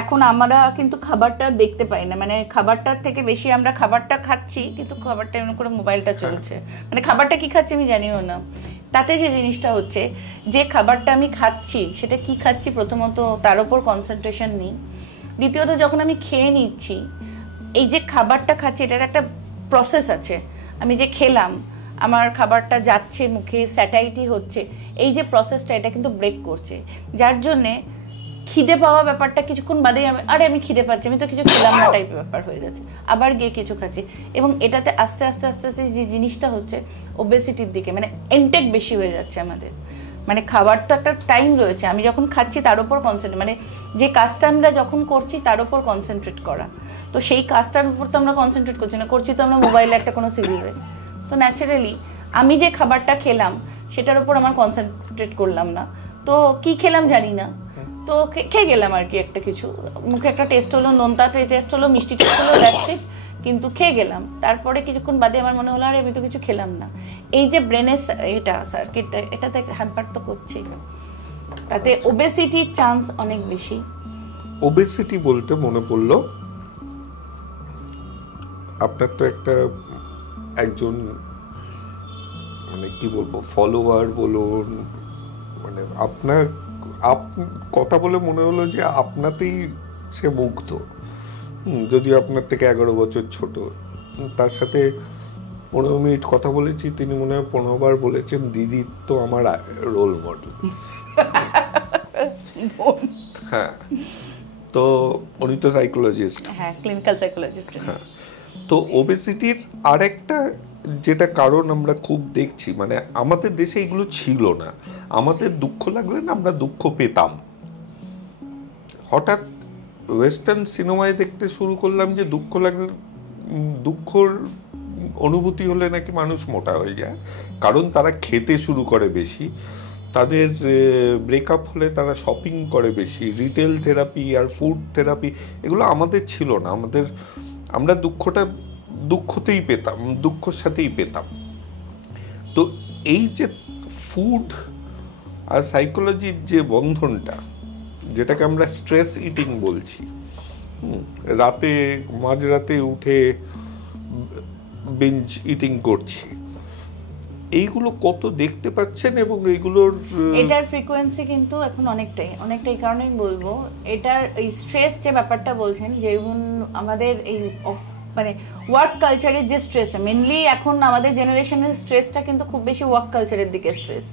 এখন আমরা কিন্তু খাবারটা দেখতে পাই না, মানে খাবারটার থেকে বেশি আমরা খাবারটা খাচ্ছি, কিন্তু খাবারটা এমন করে মোবাইলটা চলছে, মানে খাবারটা কি খাচ্ছি আমি জানিও না। তাতে যে জিনিসটা হচ্ছে, যে খাবারটা আমি খাচ্ছি সেটা কি খাচ্ছি প্রথমত তার উপর কনসেন্ট্রেশন নিই। দ্বিতীয়ত যখন আমি খেয়ে নিচ্ছি, এই যে খাবারটা খাচ্ছি এটার একটা প্রসেস আছে। আমি যে খেলাম, আমার খাবারটা যাচ্ছে মুখে, স্যাটাইটি হচ্ছে, এই যে প্রসেসটা এটা কিন্তু ব্রেক করছে, যার জন্যে খিদে পাওয়া ব্যাপারটা কিছুক্ষণ বাদেই আমি খিদে পাচ্ছি, আমি তো কিছু খেলাম না টাইপের ব্যাপার হয়ে যাচ্ছে, আবার গিয়ে কিছু খাচ্ছি। এবং এটাতে আস্তে আস্তে আস্তে আস্তে যে জিনিসটা হচ্ছে ওবেসিটির দিকে, মানে ইনটেক বেশি হয়ে যাচ্ছে আমাদের। মানে খাবার তো একটা টাইম রয়েছে, আমি যখন খাচ্ছি তার উপর কনসেন্ট্রেট, মানে যে কাজটা আমরা যখন করছি তার উপর কনসেন্ট্রেট করা, তো সেই কাজটার উপর তো আমরা কনসেন্ট্রেট করছি না, করছি তো আমরা মোবাইলে একটা কোনো সিরিজে। তো ন্যাচারালি আমি যে খাবারটা খেলাম সেটার উপর আমার কনসেন্ট্রেট করলাম না, তো কি খেলাম জানি না, তো খেয়ে গেলাম আর কি, একটা কিছু মুখে একটা টেস্ট হলো, নোনতা টেস্ট হলো, মিষ্টি টেস্ট হলো, দ্যাটস ইট, কিন্তু খেয়ে গেলাম। তারপরে কিছুক্ষণ বাদে আমার মনে হলো আরে আমি তো কিছু খেলাম না। এই যে ব্রেনের এটা সার্কিটটা, এটাতে হ্যাম্পার তো করছেই, তাতে ওবেসিটির চান্স অনেক বেশি। ওবেসিটি বলতে মনে পড়লো, আপনার তো একজন মানে কি বলবো ফলোয়ার বলুন, মানে আপনার কথা বলে মনে হলো যে আপনাতেই সে মুগ্ধ, যদিও আপনার থেকে 11 বছর ছোট। তার সাথে 15 মিনিট কথা বলেছি, তিনি মনে হয় 15 বার বলেছেন দিদি তো আমার রোল মডেল। হ্যাঁ, তো উনি তো সাইকোলজিস্ট। হ্যাঁ, ক্লিনিক্যাল সাইকোলজিস্ট। হ্যাঁ, তো ওবেসিটির আরেকটা যেটা কারণ আমরা খুব দেখছি, মানে আমাদের দেশে এগুলো ছিল না। আমাদের দুঃখ লাগলে না আমরা দুঃখ পেতাম। হঠাৎ ওয়েস্টার্ন সিনেমায় দেখতে শুরু করলাম যে দুঃখ লাগলে, দুঃখর অনুভূতি হলে নাকি মানুষ মোটা হয়ে যায়, কারণ তারা খেতে শুরু করে বেশি, তাদের ব্রেকআপ হলে তারা শপিং করে বেশি, রিটেল থেরাপি আর ফুড থেরাপি এগুলো আমাদের ছিল না। আমরা দুঃখটা দুঃখতেই পেতাম, দুঃখের সাথেই পেতাম। তো এই যে ফুড আর সাইকোলজির যে বন্ধনটা, যেটাকে আমরা স্ট্রেস ইটিং বলছি, রাতে মাঝরাতে উঠে বিঞ্জ ইটিং করছি, এইগুলো কত দেখতে পাচ্ছেন? এবং এইগুলোর এটার ফ্রিকোয়েন্সি কিন্তু এখন অনেকটাই কারণে আমি বলবো এটার এই স্ট্রেস যে ব্যাপারটা বলছেন, যেমন আমাদের এই মানে ওয়ার্ক কালচারের যে স্ট্রেসটা, মেনলি এখন আমাদের জেনারেশনের স্ট্রেসটা কিন্তু খুব বেশি ওয়ার্ক কালচারের দিকে স্ট্রেস।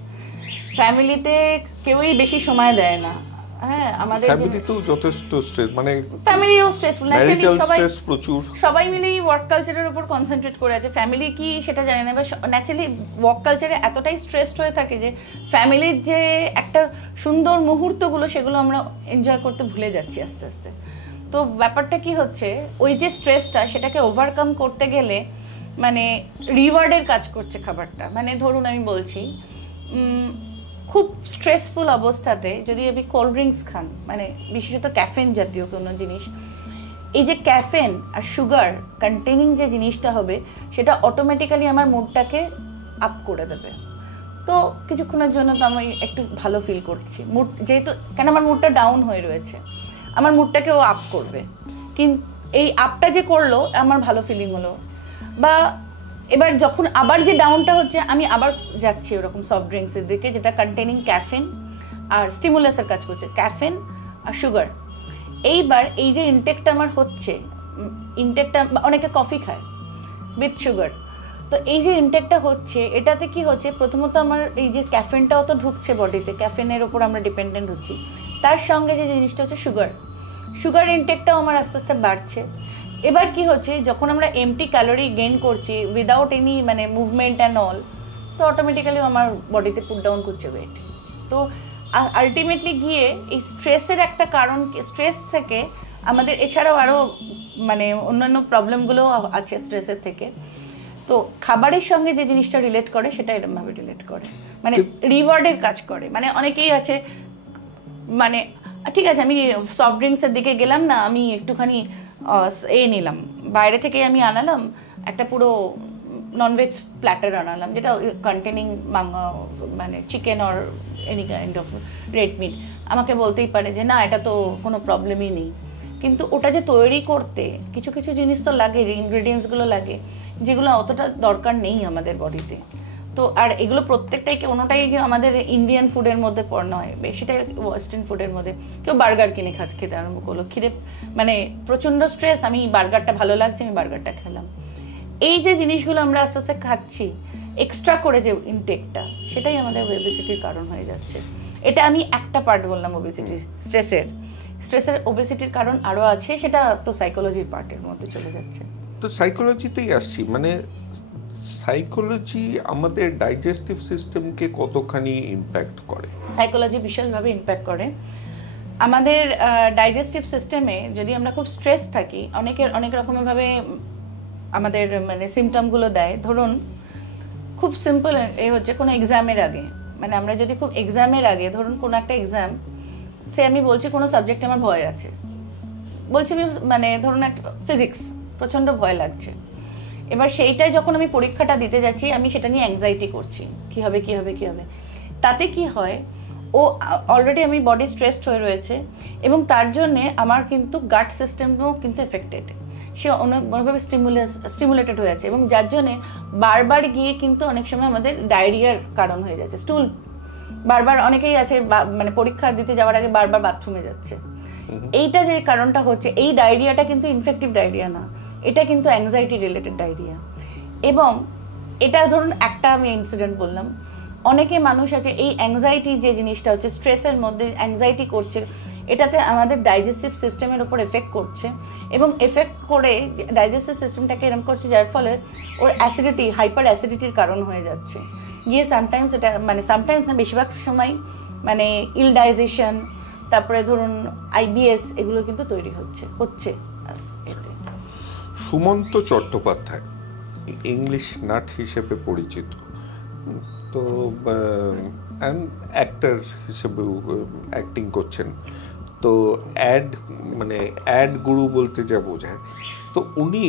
ফ্যামিলিতে কেউই বেশি সময় দেয় না। হ্যাঁ, আমাদের ফ্যামিলিতেও যথেষ্ট স্ট্রেস, মানে ফ্যামিলিও স্ট্রেসফুল, ম্যারিটাল স্ট্রেস প্রচুর, সবাই মিলেই ওয়ার্ক কালচারের উপর কনসেন্ট্রেট করে আছে। ফ্যামিলি কি সেটা জানে না, বা ন্যাচারালি ওয়ার্ক কালচারে এতটাই স্ট্রেসড হয়ে থাকে যে ফ্যামিলির যে একটা সুন্দর মুহূর্তগুলো সেগুলো আমরা এনজয় করতে ভুলে যাচ্ছি আস্তে আস্তে। তো ব্যাপারটা কি হচ্ছে, ওই যে স্ট্রেসটা সেটাকে ওভারকাম করতে গেলে মানে রিওয়ার্ডের কাজ করছে খাবারটা। মানে ধরুন আমি বলছি, খুব স্ট্রেসফুল অবস্থাতে যদি আপনি কোল্ড ড্রিঙ্কস খান, মানে বিশেষত ক্যাফেন জাতীয় কোনো জিনিস, এই যে ক্যাফেন আর সুগার কন্টেনিং যে জিনিসটা হবে সেটা অটোমেটিক্যালি আমার মুডটাকে আপ করে দেবে। তো কিছুক্ষণের জন্য তো আমি একটু ভালো ফিল করছি, মুড যেহেতু, কেন আমার মুডটা ডাউন হয়ে রয়েছে, আমার মুডটাকে ও আপ করবে। কিন্তু এই আপটা যে করলো আমার ভালো ফিলিং হলো, বা এবার যখন আবার যে ডাউনটা হচ্ছে আমি আবার যাচ্ছি ওরকম সফট ড্রিঙ্কসের দিকে যেটা কন্টেনিং ক্যাফেন আর স্টিমুলাসের কাজ করছে, ক্যাফেন আর সুগার। এইবার এই যে ইনটেকটা আমার হচ্ছে, ইনটেকটা অনেকে কফি খায় উইথ সুগার, তো এই যে ইনটেকটা হচ্ছে এটাতে কি হচ্ছে, প্রথমত আমার এই যে ক্যাফেনটাও তো ঢুকছে বডিতে, ক্যাফেনের ওপর আমরা ডিপেন্ডেন্ট হচ্ছি, তার সঙ্গে যে জিনিসটা হচ্ছে সুগার ইনটেকটাও আমার আস্তে আস্তে বাড়ছে। এবার কি হচ্ছে, যখন আমরা এমটি ক্যালোরি গেইন করছি উইদাউট এনি মানে মুভমেন্ট অ্যান্ড অল, তো অটোমেটিক্যালি আমার বডিতে পুট ডাউন করছে ওয়েট। তো আলটিমেটলি গিয়ে এই স্ট্রেসের একটা কারণ, স্ট্রেস থেকে আমাদের এছাড়াও আরও মানে অন্যান্য প্রবলেমগুলো আছে স্ট্রেসের থেকে। তো খাবারের সঙ্গে যে জিনিসটা রিলেট করে সেটা এরকমভাবে রিলেট করে, মানে রিওয়ার্ডের কাজ করে। মানে অনেকেই আছে, মানে ঠিক আছে আমি সফট ড্রিঙ্কসের দিকে গেলাম না, আমি একটুখানি নিলাম বাইরে থেকে, আমি আনালাম একটা পুরো ননভেজ প্ল্যাটার আনালাম যেটা কন্টেনিং মানে chicken or any kind of red meat, আমাকে বলতেই পারে যে না এটা তো কোনো প্রবলেমই নেই। কিন্তু ওটা যে তৈরি করতে কিছু কিছু জিনিস তো লাগে, যে ইনগ্রেডিয়েন্টসগুলো লাগে যেগুলো অতটা দরকার নেই আমাদের বডিতে। তো আর এগুলো প্রত্যেকটাই কোনোটাই আমাদের ইন্ডিয়ান ফুডের মধ্যে নয়, বেশিটাই ওয়েস্টার্ন ফুডের মধ্যে। কেউ বার্গার কিনে খেতে আরম্ভ করলো, খিদে মানে প্রচণ্ড স্ট্রেস, আমি বার্গারটা ভালো লাগছে আমি বার্গারটা খেলাম। এই যে জিনিসগুলো আমরা আস্তে আস্তে খাচ্ছি এক্সট্রা করে যে ইনটেকটা, সেটাই আমাদের ওবেসিটির কারণ হয়ে যাচ্ছে। এটা আমি একটা পার্ট বললাম ওবেসিটি, স্ট্রেসের ওবেসিটির কারণ আরও আছে, সেটা তো সাইকোলজির পার্টের মধ্যে চলে যাচ্ছে। তো সাইকোলজিতেই আসছি, মানে সাইকোলজি আমাদের ডাইজেস্টিভ সিস্টেমকে কতখানি ইম্প্যাক্ট করে? সাইকোলজি বিশালভাবে ইম্প্যাক্ট করে আমাদের ডাইজেস্টিভ সিস্টেমে। যদি আমরা খুব স্ট্রেস থাকি, অনেক রকমভাবে আমাদের মানে সিমটমগুলো দেয়। ধরুন খুব সিম্পল এই হচ্ছে, কোনো এক্সামের আগে, মানে আমরা যদি খুব এক্সামের আগে, ধরুন কোনো একটা এক্সাম, সে আমি বলছি কোনো সাবজেক্টে আমার ভয় আছে, বলছি আমি মানে ধরুন একটা ফিজিক্স প্রচণ্ড ভয় লাগছে, এবার সেইটাই যখন আমি পরীক্ষাটা দিতে যাচ্ছি আমি সেটা নিয়ে অ্যাংজাইটি করছি, কী হবে, তাতে কি হয়, ও অলরেডি আমি বডি স্ট্রেসড হয়ে রয়েছে এবং তার জন্যে আমার কিন্তু গাট সিস্টেমও কিন্তু এফেক্টেড, সে অনেকভাবে স্টিমুলেটেড হয়ে আছে, এবং যার জন্যে বারবার গিয়ে কিন্তু অনেক সময় আমাদের ডায়রিয়ার কারণ হয়ে যাচ্ছে। স্টুল বারবার, অনেকেই আছে মানে পরীক্ষা দিতে যাওয়ার আগে বারবার বাথরুমে যাচ্ছে। এইটা যে কারণটা হচ্ছে, এই ডায়রিয়াটা কিন্তু ইনফেক্টিভ ডায়রিয়া না, এটা কিন্তু অ্যাংজাইটি রিলেটেড ডায়রিয়া। এবং এটা ধরুন একটা আমি ইনসিডেন্ট বললাম, অনেকে মানুষ আছে এই অ্যাংজাইটি যে জিনিসটা হচ্ছে, স্ট্রেসের মধ্যে অ্যাংজাইটি করছে, এটাতে আমাদের ডাইজেস্টিভ সিস্টেমের উপর এফেক্ট করছে, এবং এফেক্ট করে ডাইজেস্টিভ সিস্টেমটাকে এরকম করছে যার ফলে ওর অ্যাসিডিটি, হাইপার অ্যাসিডিটির কারণ হয়ে যাচ্ছে গিয়ে সামটাইমস এটা মানে সামটাইমস না বেশিরভাগ সময় মানে ইল ডাইজেশন, তারপরে ধরুন আইবিএস, এগুলো কিন্তু তৈরি হচ্ছে। সুমন্ত চট্টোপাধ্যায় ইংলিশ নাট হিসেবে পরিচিত, তো অ্যাক্টর হিসেবেও অ্যাক্টিং করছেন, তো অ্যাড গুরু বলতে যা বোঝায়। তো উনি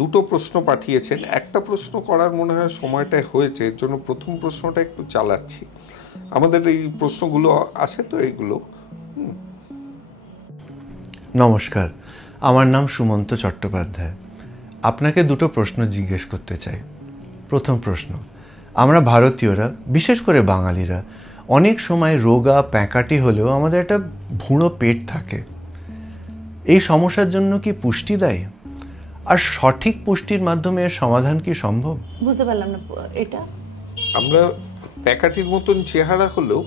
দুটো প্রশ্ন পাঠিয়েছেন, একটা প্রশ্ন করার মনে হয় সময়টা হয়েছে, এর জন্য প্রথম প্রশ্নটা একটু চালাচ্ছি। আমাদের এই প্রশ্নগুলো আসে তো এইগুলো। নমস্কার, আমার নাম সুমন্ত চট্টোপাধ্যায়। আপনাকে দুটো প্রশ্ন জিজ্ঞেস করতে চাই। প্রথম প্রশ্ন, আমরা ভারতীয়রা, বিশেষ করে বাঙালিরা, অনেক সময় রোগা প্যাঁকাটি হলেও আমাদের একটা ভুঁড়ো পেট থাকে। এই সমস্যার জন্য কি পুষ্টি দায়ী? আর সঠিক পুষ্টির মাধ্যমে এর সমাধান কি সম্ভব? বুঝতে পারলাম না এটা। আমরা প্যাকাটির মতন চেহারা হলেও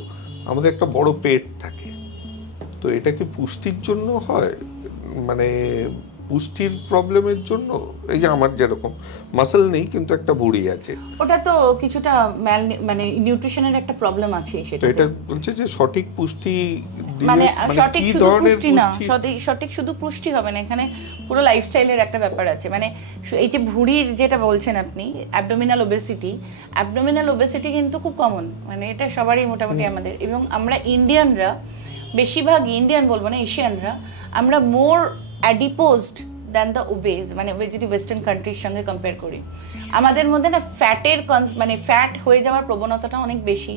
আমাদের একটা বড় পেট থাকে, তো এটা কি পুষ্টির জন্য হয়, মানে পুষ্টির প্রবলেমের জন্য? এই যে আমার যেরকম মাসল নেই কিন্তু একটা ভুঁড়ি আছে, ওটা তো কিছুটা মানে নিউট্রিশনের একটা প্রবলেম আছে সেটা। তো এটা বলছে যে সঠিক পুষ্টি মানে সঠিক শুধু পুষ্টি না, সঠিক শুধু পুষ্টি হবে না, এখানে পুরো লাইফস্টাইলের একটা ব্যাপার আছে। মানে এই যে ভুঁড়ির যেটা বলছেন আপনি, অ্যাবডোমিনাল ওবেসিটি কিন্তু খুব কমন, মানে এটা সবারই মোটামুটি আমাদের, এবং আমরা ইন্ডিয়ানরা বেশিরভাগ, ইন্ডিয়ান বলবো না, এশিয়ানরা আমরা মোর অ্যাডিপোজড দ্যান দ্য ওবেজ, মানে যদি ওয়েস্টার্ন কান্ট্রির সঙ্গে কম্পেয়ার করি, আমাদের মধ্যে না ফ্যাটের মানে ফ্যাট হয়ে যাওয়ার প্রবণতাটা অনেক বেশি,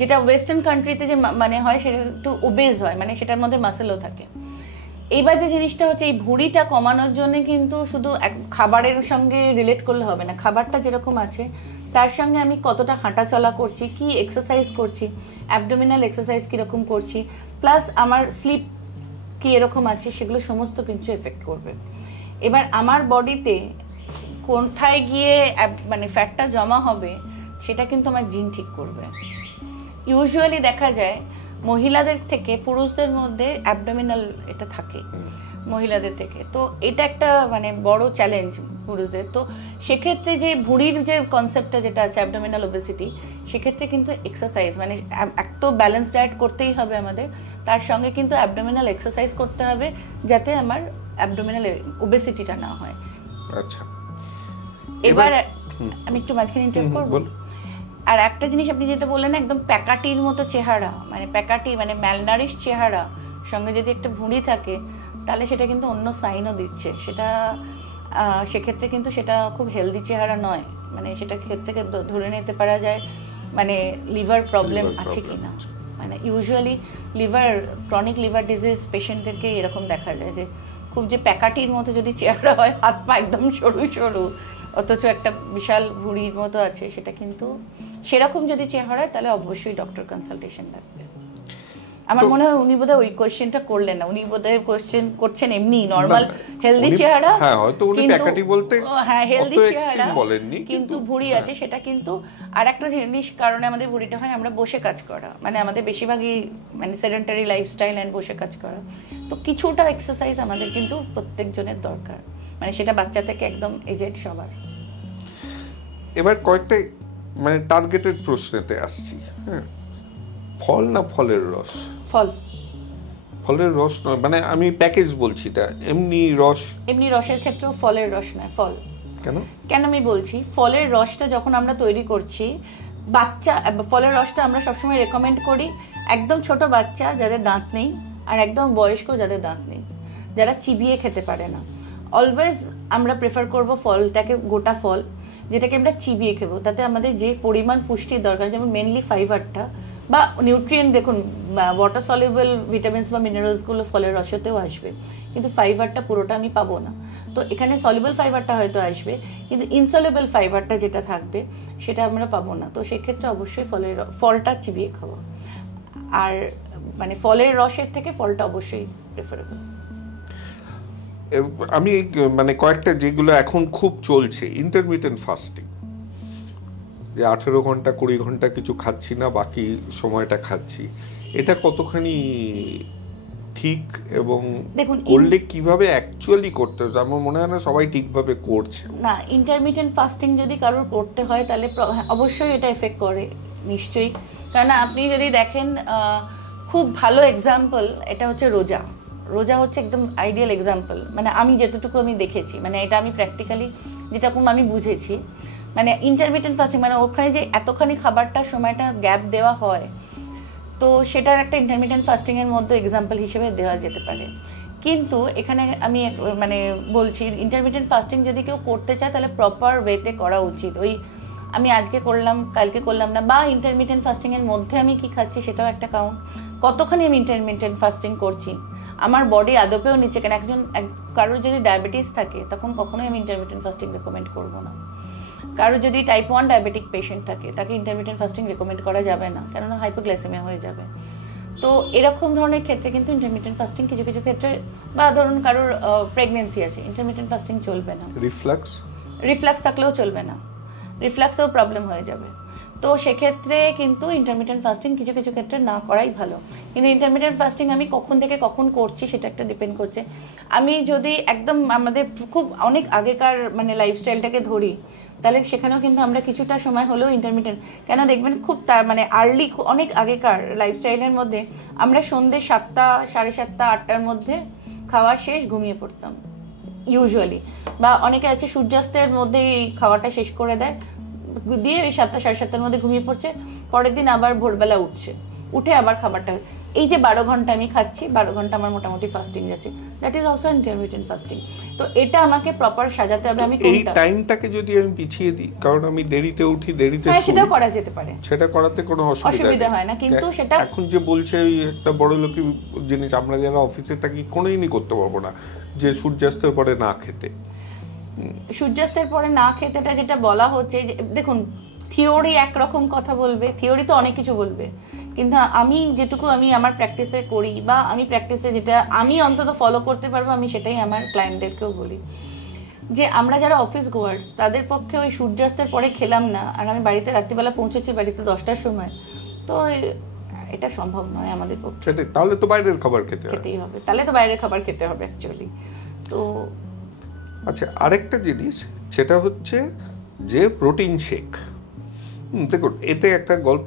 যেটা ওয়েস্টার্ন কান্ট্রিতে যে মানে হয় সেটা একটু ওবেজ হয়, মানে সেটার মধ্যে মাসেলও থাকে। এইবার যে জিনিসটা হচ্ছে, এই ভুঁড়িটা কমানোর জন্য কিন্তু শুধু খাবারের সঙ্গে রিলেট করলে হবে না, খাবারটা যেরকম আছে তার সঙ্গে আমি কতটা হাঁটা চলা করছি, কি এক্সারসাইজ করছি, অ্যাবডোমিনাল এক্সারসাইজ কীরকম করছি, প্লাস আমার স্লিপ কি এরকম আছে, সেগুলো সমস্ত কিছু এফেক্ট করবে। এবার আমার বডিতে কোথায় গিয়ে মানে ফ্যাটটা জমা হবে সেটা কিন্তু আমার জিন ঠিক করবে। ইউজুয়ালি দেখা যায় মহিলাদের থেকে পুরুষদের মধ্যে অ্যাবডোমিনাল এটা থাকে মহিলাদের থেকে, তো এটা একটা মানে বড় চ্যালেঞ্জ পুরুষদের। তো সেক্ষেত্রে যে ভুঁড়ির যে কনসেপ্টটা যেটা আছে অ্যাবডোমিনাল ওবেসিটি, সেক্ষেত্রে কিন্তু এক্সারসাইজ, মানে এক তো ব্যালেন্স ডায়েট করতেই হবে আমাদের, তার সঙ্গে কিন্তু অ্যাবডোমিনাল এক্সারসাইজ করতে হবে যাতে আমার অ্যাবডোমিনাল ওবেসিটিটা না হয়। আচ্ছা, এবার আমি একটু মাঝখানে ইন্টারাপ্ট করব। আর একটা জিনিস আপনি যেটা বললেন একদম প্যাকাটির মতো চেহারা, মানে প্যাকাটি মানে ম্যালনারিশ চেহারা সঙ্গে যদি একটা ভুঁড়ি থাকে, তাহলে সেটা কিন্তু অন্য সাইনও দিচ্ছে, সেটা সেক্ষেত্রে কিন্তু সেটা খুব হেলদি চেহারা নয়, মানে সেটা ক্ষেত্রে ধরে নিতে পারা যায় মানে লিভার প্রবলেম আছে কিনা। মানে ইউজুয়ালি ক্রনিক লিভার ডিজিজ পেশেন্টদেরকে এরকম দেখা যায় যে খুব যে প্যাকাটির মতো যদি চেহারা হয়, হাত পা একদম সরু সরু, অথচ একটা বিশাল ভুঁড়ির মতো আছে, সেটা কিন্তু সেরকম যদি চেহারা হয় তাহলে অবশ্যই ডক্টর কনসালটেশন লাগবে। আমার মনে হয় উনি বোধহয় ওই কোশ্চেনটা করলেন না, উনি বোধহয় কোশ্চেন করছেন এমনি নরমাল হেলদি চেহারা, হ্যাঁ হয়তো উনি প্যাকাটি বলতে হ্যাঁ হেলদি চেহারা বলেননি, কিন্তু ভুঁড়ি আছে সেটা কিন্তু। আর একটা জিনিস কারণে আমাদের ভুঁড়িটা হয়, আমরা বসে কাজ করা, মানে আমাদের বেশিরভাগই মানে সেডেন্টারি লাইফস্টাইল এন্ড বসে কাজ করা, তো কিছুটা এক্সারসাইজ আমাদের কিন্তু প্রত্যেকজনের দরকার, মানে সেটা বাচ্চা থেকে একদম এজেড সবার। এবার কয়েকটা মানে টার্গেটেড প্রশ্নেতে আসছি। হ্যাঁ, ফল না ফলের রস? ফলের রস নয়, মানে আমি প্যাকেজ বলছি, এটা এমনি রসের ক্ষেত্রেও ফলের রস নয়। কেন আমি বলছি, ফলের রসটা যখন আমরা তৈরি করছি, ফলের রসটা আমরা সবসময় রেকমেন্ড করি একদম ছোট বাচ্চা যাদের দাঁত নেই, আর একদম বয়স্ক যাদের দাঁত নেই, যারা চিবিয়ে খেতে পারে না। অলওয়েজ আমরা প্রেফার করব ফলটাকে, গোটা ফল যেটাকে আমরা চিবিয়ে খেবো, তাতে আমাদের যে পরিমাণ পুষ্টির দরকার, যেমন মেনলি ফাইবারটা বা নিউট্রিয়েন্ট, দেখুন ওয়াটার সলিউবল ভিটামিনস বা মিনারেলসগুলো ফলের রসেতেও আসবে, কিন্তু ফাইবারটা পুরোটা আমি পাবো না। তো এখানে সলিউবল ফাইবারটা হয়তো আসবে, কিন্তু ইনসলিউবল ফাইবারটা যেটা থাকবে সেটা আমরা পাবো না। তো সেক্ষেত্রে অবশ্যই ফলটা চিবিয়ে খাওয়া, আর মানে ফলের রসের থেকে ফলটা অবশ্যই প্রেফারেবল। আমি মানে কয়েকটা যেগুলো এখন খুব চলছে, ইন্টারমিটেন্ট ফাস্টিং, যে 18 ঘন্টা 20 ঘন্টা কিছু খাচ্ছি না, বাকি সময়টা খাচ্ছি, এটা কতখানি ঠিক এবং দেখুন করলে কিভাবে অ্যাকচুয়ালি করতে হবে? আমার মনে হয় না সবাই ঠিকভাবে করছে না। ইন্টারমিটেন্ট ফাস্টিং যদি কারোর করতে হয় তাহলে অবশ্যই এটা এফেক্ট করে, নিশ্চয়ই। কারণ আপনি যদি দেখেন খুব ভালো এক্সাম্পল এটা হচ্ছে রোজা। রোজা হচ্ছে একদম আইডিয়াল এক্সাম্পল, মানে আমি যেটুকু আমি দেখেছি, মানে এটা আমি প্র্যাকটিক্যালি যেরকম আমি বুঝেছি, মানে ইন্টারমিটেন্ট ফাস্টিং মানে ওখানে যে এতখানি খাবারটা সময়টা গ্যাপ দেওয়া হয়, তো সেটার একটা ইন্টারমিটেন্ট ফাস্টিংয়ের মধ্যে এক্সাম্পল হিসেবে দেওয়া যেতে পারে। কিন্তু এখানে আমি মানে বলছি ইন্টারমিটেন্ট ফাস্টিং যদি কেউ করতে চায় তাহলে প্রপার ওয়েতে করা উচিত। ওই আমি আজকে করলাম কালকে করলাম না, বা ইন্টারমিটেন্ট ফাস্টিংয়ের মধ্যে আমি কি খাচ্ছি সেটাও একটা কাউন্ট। কতখানি আমি ইন্টারমিটেন্ট ফাস্টিং করছি, আমার বডি আদপেও নিচ্ছে কেন। কারোর যদি ডায়াবেটিস থাকে তখন কখনোই আমি ইন্টারমিটেন্ট ফাস্টিং রেকমেন্ড করবো না। কারো যদি টাইপ 1 ডায়াবেটিক পেশেন্ট থাকে তাকে ইন্টারমিটেন্ট ফাস্টিং রেকমেন্ড করা যাবে না, কেননা হাইপোগ্লাইসেমিয়া হয়ে যাবে। তো এরকম ধরনের ক্ষেত্রে কিন্তু ইন্টারমিটেন্ট ফাস্টিং কিছু কিছু ক্ষেত্রে, বা ধরুন কারোর প্রেগনেন্সি আছে, ইন্টারমিটেন্ট ফাস্টিং চলবে না। রিফ্লাক্স থাকলেও চলবে না, রিফ্লাক্সেও প্রবলেম হয়ে যাবে। তো সেক্ষেত্রে কিন্তু ইন্টারমিটেন্ট ফাস্টিং কিছু কিছু ক্ষেত্রে না করাই ভালো। কিন্তু ইন্টারমিটেন্ট ফাস্টিং আমি কখন থেকে কখন করছি সেটা একটা ডিপেন্ড করছে। আমি যদি একদম আমাদের খুব অনেক আগেকার মানে লাইফস্টাইলটাকে ধরি, তাহলে সেখানেও কিন্তু আমরা কিছুটা সময় হলেও ইন্টারমিটেন্ট, কেন দেখবেন খুব তার মানে আর্লি অনেক আগেকার লাইফস্টাইলের মধ্যে আমরা সন্ধ্যে 7টা 7:30 8টার মধ্যে খাওয়া শেষ, ঘুমিয়ে পড়তাম ইউজুয়ালি। বা অনেকে আছে সূর্যাস্তের মধ্যেই খাওয়াটা শেষ করে দেয়, দিয়ে ওই 7টা 7:30টার মধ্যে ঘুমিয়ে পড়ছে, পরের দিন আবার ভোরবেলা উঠে আবার খাবারটা, এই যে 12 ঘন্টা আমি খাচ্ছি, 12 ঘন্টা আমার মোটামুটি ফাস্টিং যাচ্ছে, that is also intermittent fasting. তো এটা আমাকে প্রপার সাজাতে হবে। আমি এই টাইমটাকে যদি আমি পিছিয়ে দিই, কারণ আমি দেরিতে উঠি দেরিতে শুই, সেটাও করা যেতে পারে, সেটা করাতে কোনো অসুবিধা হয় না। কিন্তু সেটা এখন যে বলছে ওই একটা বড় লোকই জিনিস, আমরা যারা অফিসে থাকি কোনোদিনই করতে পারবো না যে সূর্যাস্তের পরে না খেতে। সূর্যাস্তের পরে না খেতেটা যেটা বলা হচ্ছে, দেখুন থিওরি একরকম কথা বলবে, থিওরি তো অনেক কিছু বলবে, কিন্তু আমি যেটুকু আমি আমার প্র্যাকটিসে করি, বা আমি প্র্যাকটিসে যেটা আমি অন্তত ফলো করতে পারবো, আমি সেটাই আমার ক্লায়েন্টদেরকেও বলি, যে আমরা যারা অফিস গোয়ার্স তাদের পক্ষে ওই সূর্যাস্তের পরে খেলাম না আর আমি বাড়িতে রাত্রিবেলা পৌঁছেছি বাড়িতে 10টার সময়, তো এটা সম্ভব নয় আমাদের পক্ষে। তাহলে তো বাইরের খাবার খেতেই হবে, তাহলে তো বাইরের খাবার খেতে হবে অ্যাকচুয়ালি। তো আচ্ছা, আরেকটা জিনিস সেটা হচ্ছে যে প্রোটিন শেক। দেখুন, এতে একটা গল্প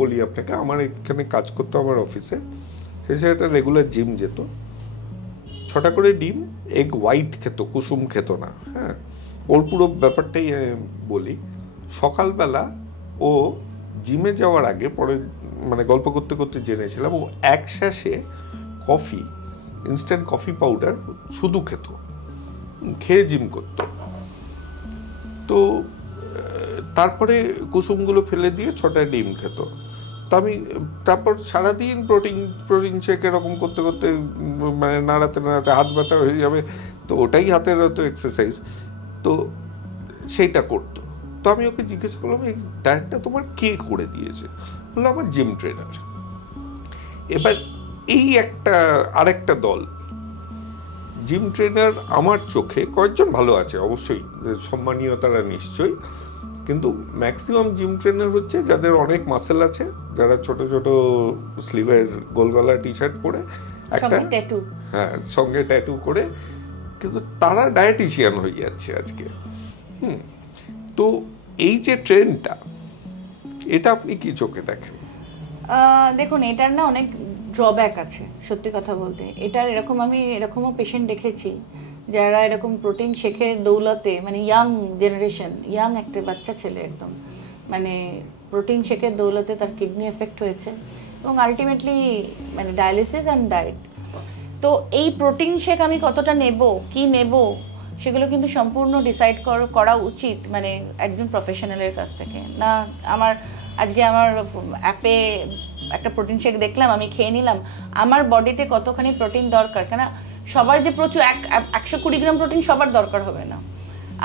বলি আপনাকে। আমার এখানে কাজ করতো আমার অফিসে, সে একটা রেগুলার জিম যেত, 6টা করে ডিম, এগ হোয়াইট খেত, কুসুম খেত না। হ্যাঁ, ওর পুরো ব্যাপারটাই বলি। সকালবেলা ও জিমে যাওয়ার আগে পরে মানে গল্প করতে করতে জেনেছিলাম ও 1 sachet coffee, instant coffee powder শুধু খেত, খেয়ে জিম করতো। তো তারপরে কুসুমগুলো ফেলে দিয়ে 6টা ডিম খেত। তো আমি তারপর সারাদিন প্রোটিন শেক এরকম করতে করতে মানে নাড়াতে নাড়াতে হাত ব্যথা হয়ে যাবে, তো ওটাই হাতের হয়তো এক্সারসাইজ, তো সেইটা করতো। তো আমি ওকে জিজ্ঞেস করলাম, এই ডায়েটটা তোমার কে করে দিয়েছে? বললো আমার জিম ট্রেনার। এবার এই আরেকটা দল জিম ট্রেনার আমার চোখে কয়েকজন ভালো আছে অবশ্যই, সম্মানীয় তারা নিশ্চয়ই, কিন্তু ম্যাক্সিমাম জিম ট্রেনার হচ্ছে যাদের অনেক মাসেল আছে, যারা ছোট ছোট স্লিভের গোলগলা টি শার্ট পরে একটা সঙ্গে ট্যাটু করে, কিন্তু তারা ডায়েটিশিয়ান হয়ে যাচ্ছে আজকে। তো এই যে ট্রেন্ডটা, এটা আপনি কি চোখে দেখেন? দেখুন, এটার না অনেক ড্রব্যাক আছে সত্যি কথা বলতে। এটার আমি এরকমও পেশেন্ট দেখেছি যারা এরকম প্রোটিন শেখের দৌলতে, মানে ইয়াং জেনারেশন, ইয়াং একটা বাচ্চা ছেলে একদম, মানে প্রোটিন শেখের দৌলতে তার কিডনি এফেক্ট হয়েছে এবং আলটিমেটলি মানে ডায়ালিসিস অ্যান্ড ডায়েট। তো এই প্রোটিন শেক আমি কতটা নেব, কি নেব, সেগুলো কিন্তু সম্পূর্ণ ডিসাইড করা উচিত মানে একজন প্রফেশনালের কাছ থেকে। না আজকে আমার অ্যাপে একটা প্রোটিন শেক দেখলাম, আমি খেয়ে নিলাম, আমার বডিতে কতখানি প্রোটিন দরকার, কেন সবার যে প্রচুর 120 গ্রাম প্রোটিন সবার দরকার হবে না,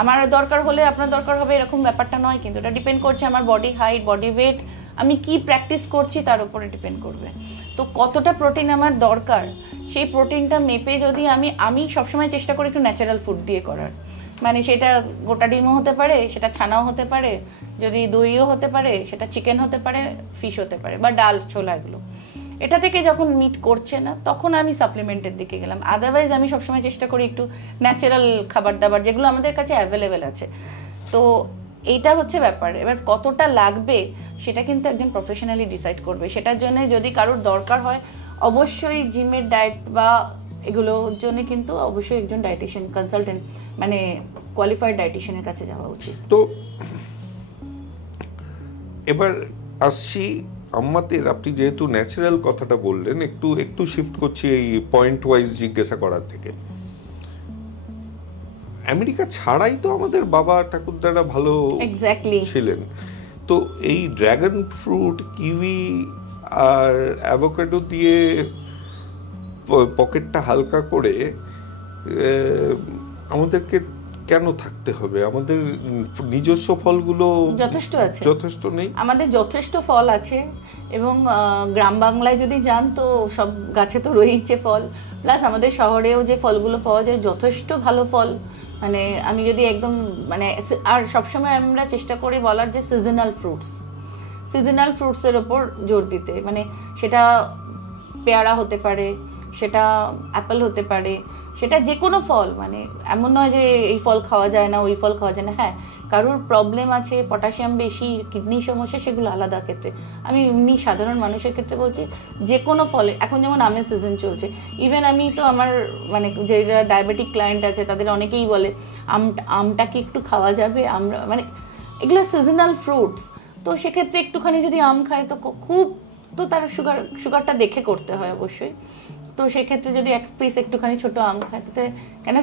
আমার দরকার হলে আপনার দরকার হবে এরকম ব্যাপারটা নয়, কিন্তু এটা ডিপেন্ড করছে আমার বডি হাইট, বডি ওয়েট, আমি কি প্র্যাকটিস করছি তার উপরে ডিপেন্ড করবে। তো কতটা প্রোটিন আমার দরকার সেই প্রোটিনটা মেপে যদি আমি সবসময় চেষ্টা করি একটু ন্যাচারাল ফুড দিয়ে করার, মানে সেটা গোটা ডিমও হতে পারে, সেটা ছানাও হতে পারে, যদি দইও হতে পারে, সেটা চিকেন হতে পারে, ফিশ হতে পারে, বা ডাল ছোলা, এগুলো। এটা থেকে যখন মিট করছে না, তখন আমি সাপ্লিমেন্টের দিকে গেলাম। আদারওয়াইজ আমি সবসময় চেষ্টা করি একটু ন্যাচারাল খাবার দাবার যেগুলো আমাদের কাছে অ্যাভেলেবেল আছে। তো এইটা হচ্ছে ব্যাপার। এবার কতটা লাগবে সেটা কিন্তু একজন প্রফেশনালি ডিসাইড করবে। সেটার জন্য যদি কারোর দরকার হয়, অবশ্যই জিমের ডায়েট বা এগুলোর জন্য কিন্তু অবশ্যই একজন ডায়েটিশিয়ান কনসালটেন্ট, মানে কোয়ালিফাইড ডায়েটিশিয়ানের কাছে যাওয়া উচিত। তো এবার আসছি আমাদের, আপনি যেহেতু ন্যাচারাল কথাটা বললেন, একটু শিফট করছি এই পয়েন্ট ওয়াইজ জিজ্ঞাসা করার থেকে। আমেরিকা ছাড়াই তো আমাদের বাবা ঠাকুরদারা ভালো ছিলেন। তো এই ড্রাগন ফ্রুট, কিউই আর অ্যাভোকাডো দিয়ে পকেটটা হালকা করে আমাদেরকে কেন থাকতে হবে? আমাদের নিজস্ব ফলগুলো যথেষ্ট আছে, যথেষ্ট নেই? আমাদের যথেষ্ট ফল আছে, এবং গ্রাম বাংলায় যদি যান তো সব গাছে তো রয়েছে ফল, প্লাস আমাদের শহরেও যে ফলগুলো পাওয়া যায় যথেষ্ট ভালো ফল। মানে আমি যদি একদম মানে, আর সবসময় আমরা চেষ্টা করি বলার যে সিজনাল ফ্রুটসের ওপর জোর দিতে। মানে সেটা পেয়ারা হতে পারে, সেটা অ্যাপেল হতে পারে, সেটা যে কোনো ফল। মানে এমন নয় যে এই ফল খাওয়া যায় না, ওই ফল খাওয়া যায় না। হ্যাঁ, কারোর প্রবলেম আছে, পটাশিয়াম বেশি, কিডনির সমস্যা, সেগুলো আলাদা ক্ষেত্রে। আমি এমনি সাধারণ মানুষের ক্ষেত্রে বলছি, যে কোনো ফলে, এখন যেমন আমের সিজন চলছে, ইভেন আমি তো আমার মানে যারা ডায়াবেটিক ক্লায়েন্ট আছে তাদের অনেকেই বলে আমটা কি একটু খাওয়া যাবে, আমরা মানে এগুলো সিজনাল ফ্রুটস। তো সেক্ষেত্রে একটুখানি যদি আম খায় তো খুব, তো তার সুগারটা দেখে করতে হয় অবশ্যই। তো সেক্ষেত্রে যদি এক পিস একটুখানি ছোট আম খায়, তাতে কেন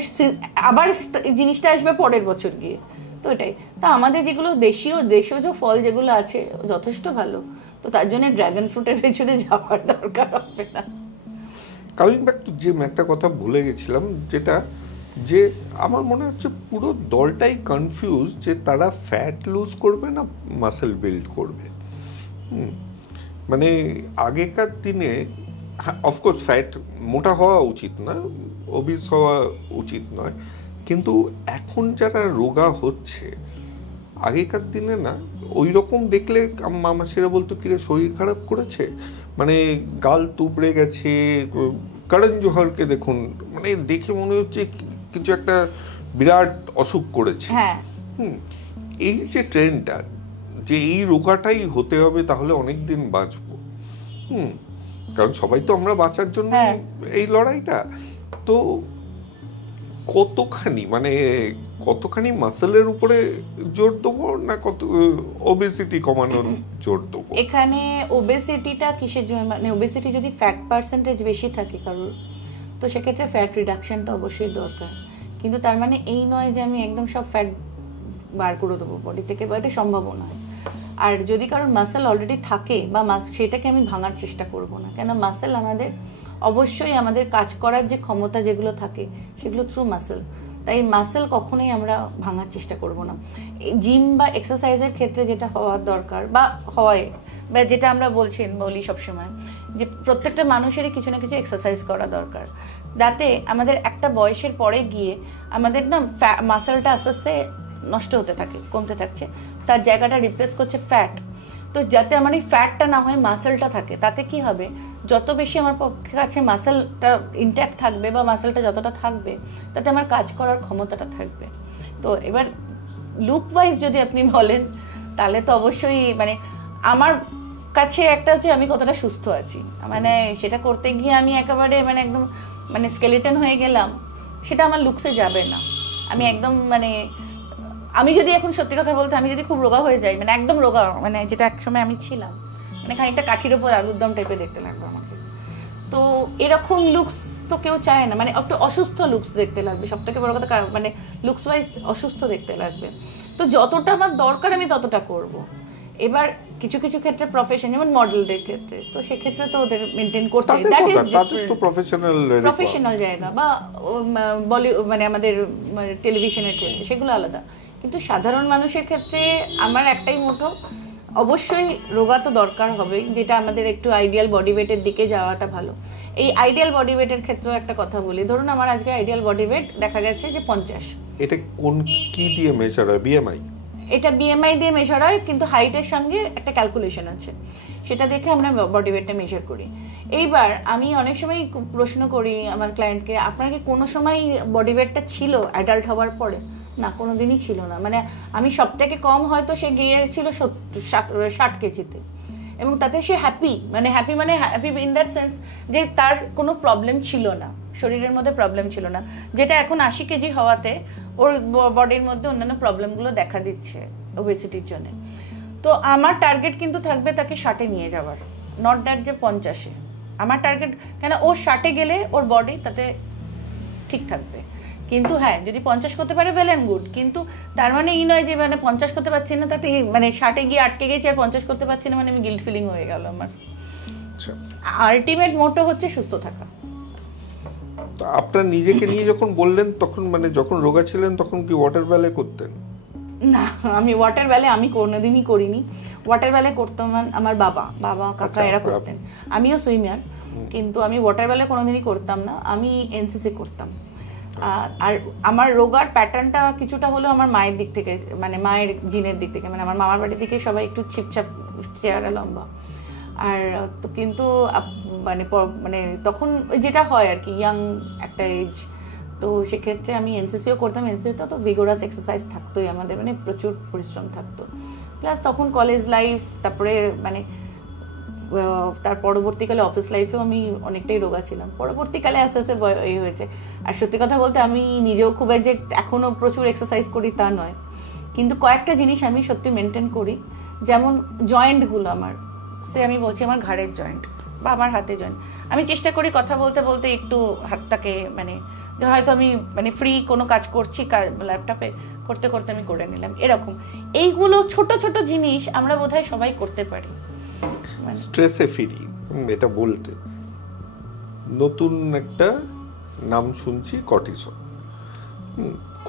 আবার জিনিসটা আসবে পরের বছর গিয়ে। তো এটাই। তা আমাদের যেগুলো দেশীয় ফল যেগুলো আছে যথেষ্ট ভালো, তো তার জন্য ড্রাগন ফ্রুটের পেছনে যাওয়ার দরকার হবে না। কামিং ব্যাক টু জিম, একটা কথা ভুলে গেছিলাম, যেটা যে আমার মনে হচ্ছে পুরো দলটাই কনফিউজ যে তারা ফ্যাট লুজ করবে না মাসেল বিল্ড করবে। মানে আগেকার দিনে অফকোর্স ফ্যাট, মোটা হওয়া উচিত না, ওবিস হওয়া উচিত নয়, কিন্তু এখন যারা রোগা হচ্ছে, আগেকার দিনে না ওই রকম দেখলে মামাসিরা বলতো কিরে শরীর খারাপ করেছে, মানে গাল তুবড়ে গেছে। করণ জোহরকে দেখুন, মানে দেখে মনে হচ্ছে কিছু একটা বিরাট অসুখ করেছে। এই যে ট্রেন্ডটা, যে এই রোগাটাই হতে হবে তাহলে অনেক দিন বাঁচবো, কারণ সবাই তো আমরা বাঁচার জন্য এই লড়াইটা। তো কতখানি মাসেলের উপরে জোর দেবো, না কত ওবেসিটি কমানোর জোর দেবো? এখানে ওবেসিটিটা কিসের জন্য, মানে ওবেসিটি যদি ফ্যাট পার্সেন্টেজ বেশি থাকে কারোর, তো সেক্ষেত্রে ফ্যাট রিডাকশনটা অবশ্যই দরকার। কিন্তু তার মানে এই নয় যে আমি একদম সব ফ্যাট বার করে দেবো বডি থেকে, বা এটা সম্ভব নয়। আর যদি কারোর মাসেল অলরেডি থাকে বা সেটাকে আমি ভাঙার চেষ্টা করব না, কেন মাসেল আমাদের অবশ্যই আমাদের কাজ করার যে ক্ষমতা যেগুলো থাকে সেগুলো থ্রু মাসেল, তাই মাসেল কখনোই আমরা ভাঙার চেষ্টা করব না। জিম বা এক্সারসাইজের ক্ষেত্রে যেটা হওয়ার দরকার বা হয়, বা যেটা আমরা বলি সবসময়, যে প্রত্যেকটা মানুষেরই কিছু না কিছু এক্সারসাইজ করা দরকার, যাতে আমাদের একটা বয়সের পরে গিয়ে আমাদের না মাসেলটা আস্তে আস্তে নষ্ট হতে থাকে, কমতে থাকছে, তার জায়গাটা রিপ্লেস করছে ফ্যাট। তো যাতে আমার এই ফ্যাটটা না হয়, মাসেলটা থাকে, তাতে কি হবে, যত বেশি আমার পক্ষে কাছে মাসেলটা ইনট্যাক্ট থাকবে বা মাসেলটা যতটা থাকবে, তাতে আমার কাজ করার ক্ষমতাটা থাকবে। তো এবার লুক ওয়াইজ যদি আপনি বলেন, তাহলে তো অবশ্যই মানে আমার কাছে একটা হচ্ছে আমি কতটা সুস্থ আছি, মানে সেটা করতে গিয়ে আমি একেবারে মানে একদম মানে স্কেলেটন হয়ে গেলাম, সেটা আমার লুকসে যাবে না। আমি একদম মানে আমি যদি এখন সত্যি কথা বলতে, আমি যদি খুব রোগা হয়ে যাই, মানে একদম রোগা, মানে যেটা একসময় আমি ছিলাম, মানে খানিকটা কাঠির ওপর আলুর দম টাইপের দেখতে লাগবে আমাকে, তো এরকম লুকস তো কেউ চায় না। মানে একটু অসুস্থ লুকস দেখতে লাগবে, সব থেকে বড় কথা মানে লুকস ওয়াইজ অসুস্থ দেখতে লাগবে। তো যতটা আমার দরকার আমি ততটা করব। এবার কিছু কিছু ক্ষেত্রে প্রফেশন, যেমন মডেলদের ক্ষেত্রে, তো সেক্ষেত্রে তো ওদের মেনটেন করতে হয়, দ্যাট ইজ প্রফেশনাল জায়গা, বা মানে আমাদের টেলিভিশনের ক্ষেত্রে সেগুলো আলাদা। কিন্তু সাধারণ মানুষের ক্ষেত্রে আমার একটাই মোটো, অবশ্যই রোগা তো দরকার হবেই, যেটা আমাদের একটু আইডিয়াল বডি ওয়েটের দিকে যাওয়াটা ভালো। এই আইডিয়াল বডি ওয়েটের ক্ষেত্রেও একটা কথা বলি, ধরুন আমার আজকে আইডিয়াল বডি ওয়েট দেখা গেছে যে 50, এটা কোন কি দিয়ে মেজার হয়? বিএমআই? এটা বিএমআই দিয়ে মেজার হয়, কিন্তু হাইটের সঙ্গে একটা ক্যালকুলেশন আছে, সেটা দেখে আমরা বডি ওয়েটটা মেজার করি। এইবার আমি অনেক সময় প্রশ্ন করি আমার ক্লায়েন্টকে, আপনার কি কোনো সময় বডি ওয়েটটা ছিল অ্যাডাল্ট হওয়ার পরে? না, কোনো দিনই ছিল না। মানে আমি সব থেকে কম হয়তো সে গিয়েছিল 60 কেজিতে, এবং তাতে সে হ্যাপি। মানে হ্যাপি ইন দ্যাট সেন্স যে তার কোনো প্রবলেম ছিল না, শরীরের মধ্যে প্রবলেম ছিল না, যেটা এখন 80 কেজি হওয়াতে ওর বডির মধ্যে অন্যান্য প্রবলেমগুলো দেখা দিচ্ছে ওবেসিটির জন্য। তো আমার টার্গেট কিন্তু থাকবে তাকে 60-এ নিয়ে যাওয়ার, নট দ্যাট যে 50-এ। আমার টার্গেট, কেন ও 60-এ গেলে ওর বডি তাতে ঠিক থাকবে। কিন্তু হ্যাঁ, যদি 50 করতে পারে ওয়েল অ্যান্ড গুড, কিন্তু তার মানে এই নয় যে মানে 50 করতে পারছি না তাতে মানে 60-এ গিয়ে আটকে গেছি আর 50 করতে পারছি না মানে আমি গিল্ট ফিলিং হয়ে গেল আমার। আলটিমেট মোটো হচ্ছে সুস্থ থাকা। আপনার নিজেকে নিয়ে যখন বললেন তখন মানে যখন রোগা ছিলেন তখন কি ওয়াটার ব্যালে করতেন? না, আমি ওয়াটার ব্যালে আমি কোনোদিনই করিনি। ওয়াটার ব্যালে করতাম আমার বাবা কাকা এরা করতেন, আমিও সুইমার, কিন্তু আমি ওয়াটার ব্যালে কোনোদিনই করতাম না। আমি এনসিসি করতাম। আর আমার রোগার প্যাটার্নটা কিছুটা হলেও আমার মায়ের দিক থেকে, মানে মায়ের জিনের দিক থেকে, মানে আমার মামার বাড়ির দিকে সবাই একটু ছিপছাপ চেহারা, লম্বা। আর তো কিন্তু মানে তখন যেটা হয় আর কি, ইয়াং একটা এজ, তো সেক্ষেত্রে আমি এনসিসিও করতাম। এনসিসিতে তো ভিগোরাস এক্সারসাইজ থাকতোই আমাদের, মানে প্রচুর পরিশ্রম থাকতো। প্লাস তখন কলেজ লাইফ, তারপরে মানে তার পরবর্তীকালে অফিস লাইফেও আমি অনেকটাই রোগা ছিলাম। পরবর্তীকালে আস্তে আস্তে এই হয়েছে। আর সত্যি কথা বলতে আমি নিজেও খুব যে এখনও প্রচুর এক্সারসাইজ করি তা নয়, কিন্তু কয়েকটা জিনিস আমি সত্যি মেনটেন করি। যেমন জয়েন্টগুলো আমার, আমি বলছি আমার ঘাড়ের জয়েন্ট বা আমার হাতে জয়েন্ট, আমি চেষ্টা করি কথা বলতে বলতে একটু হাতটাকে মানে হয়তো আমি মানে ফ্রি কোনো কাজ করছি ল্যাপটপে করতে করতে আমি করে নিলাম, এরকম। এইগুলো ছোট ছোট জিনিস আমরা বোধহয় সবাই করতে পারি। স্ট্রেসে ফিরি এটা বলতে, নতুন একটা নাম শুনছি, কর্টিসল।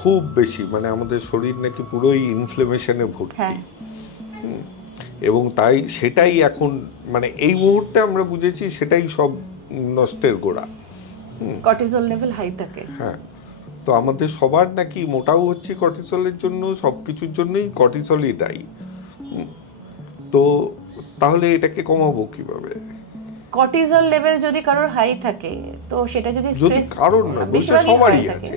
খুব বেশি, মানে আমাদের শরীর নাকি পুরোই ইনফ্লেমেশনে ভর্তি। এবং তাই সেটাই এখন মানে এই মুহূর্তে আমরা বুঝেছি সেটাই সব নষ্টের গোড়া। কর্টিসল লেভেল হাই থাকে। হ্যাঁ, তো আমাদের সবার নাকি মোটাও হচ্ছে কর্টিসলের জন্য, সবকিছুর জন্যই কর্টিসলই দায়ী। তো তাহলে এটাকে কমাবো কিভাবে? কর্টিসল লেভেল যদি কারোর হাই থাকে, তো সেটা যদি স্ট্রেস, কারণ না বলতে সবারই আছে,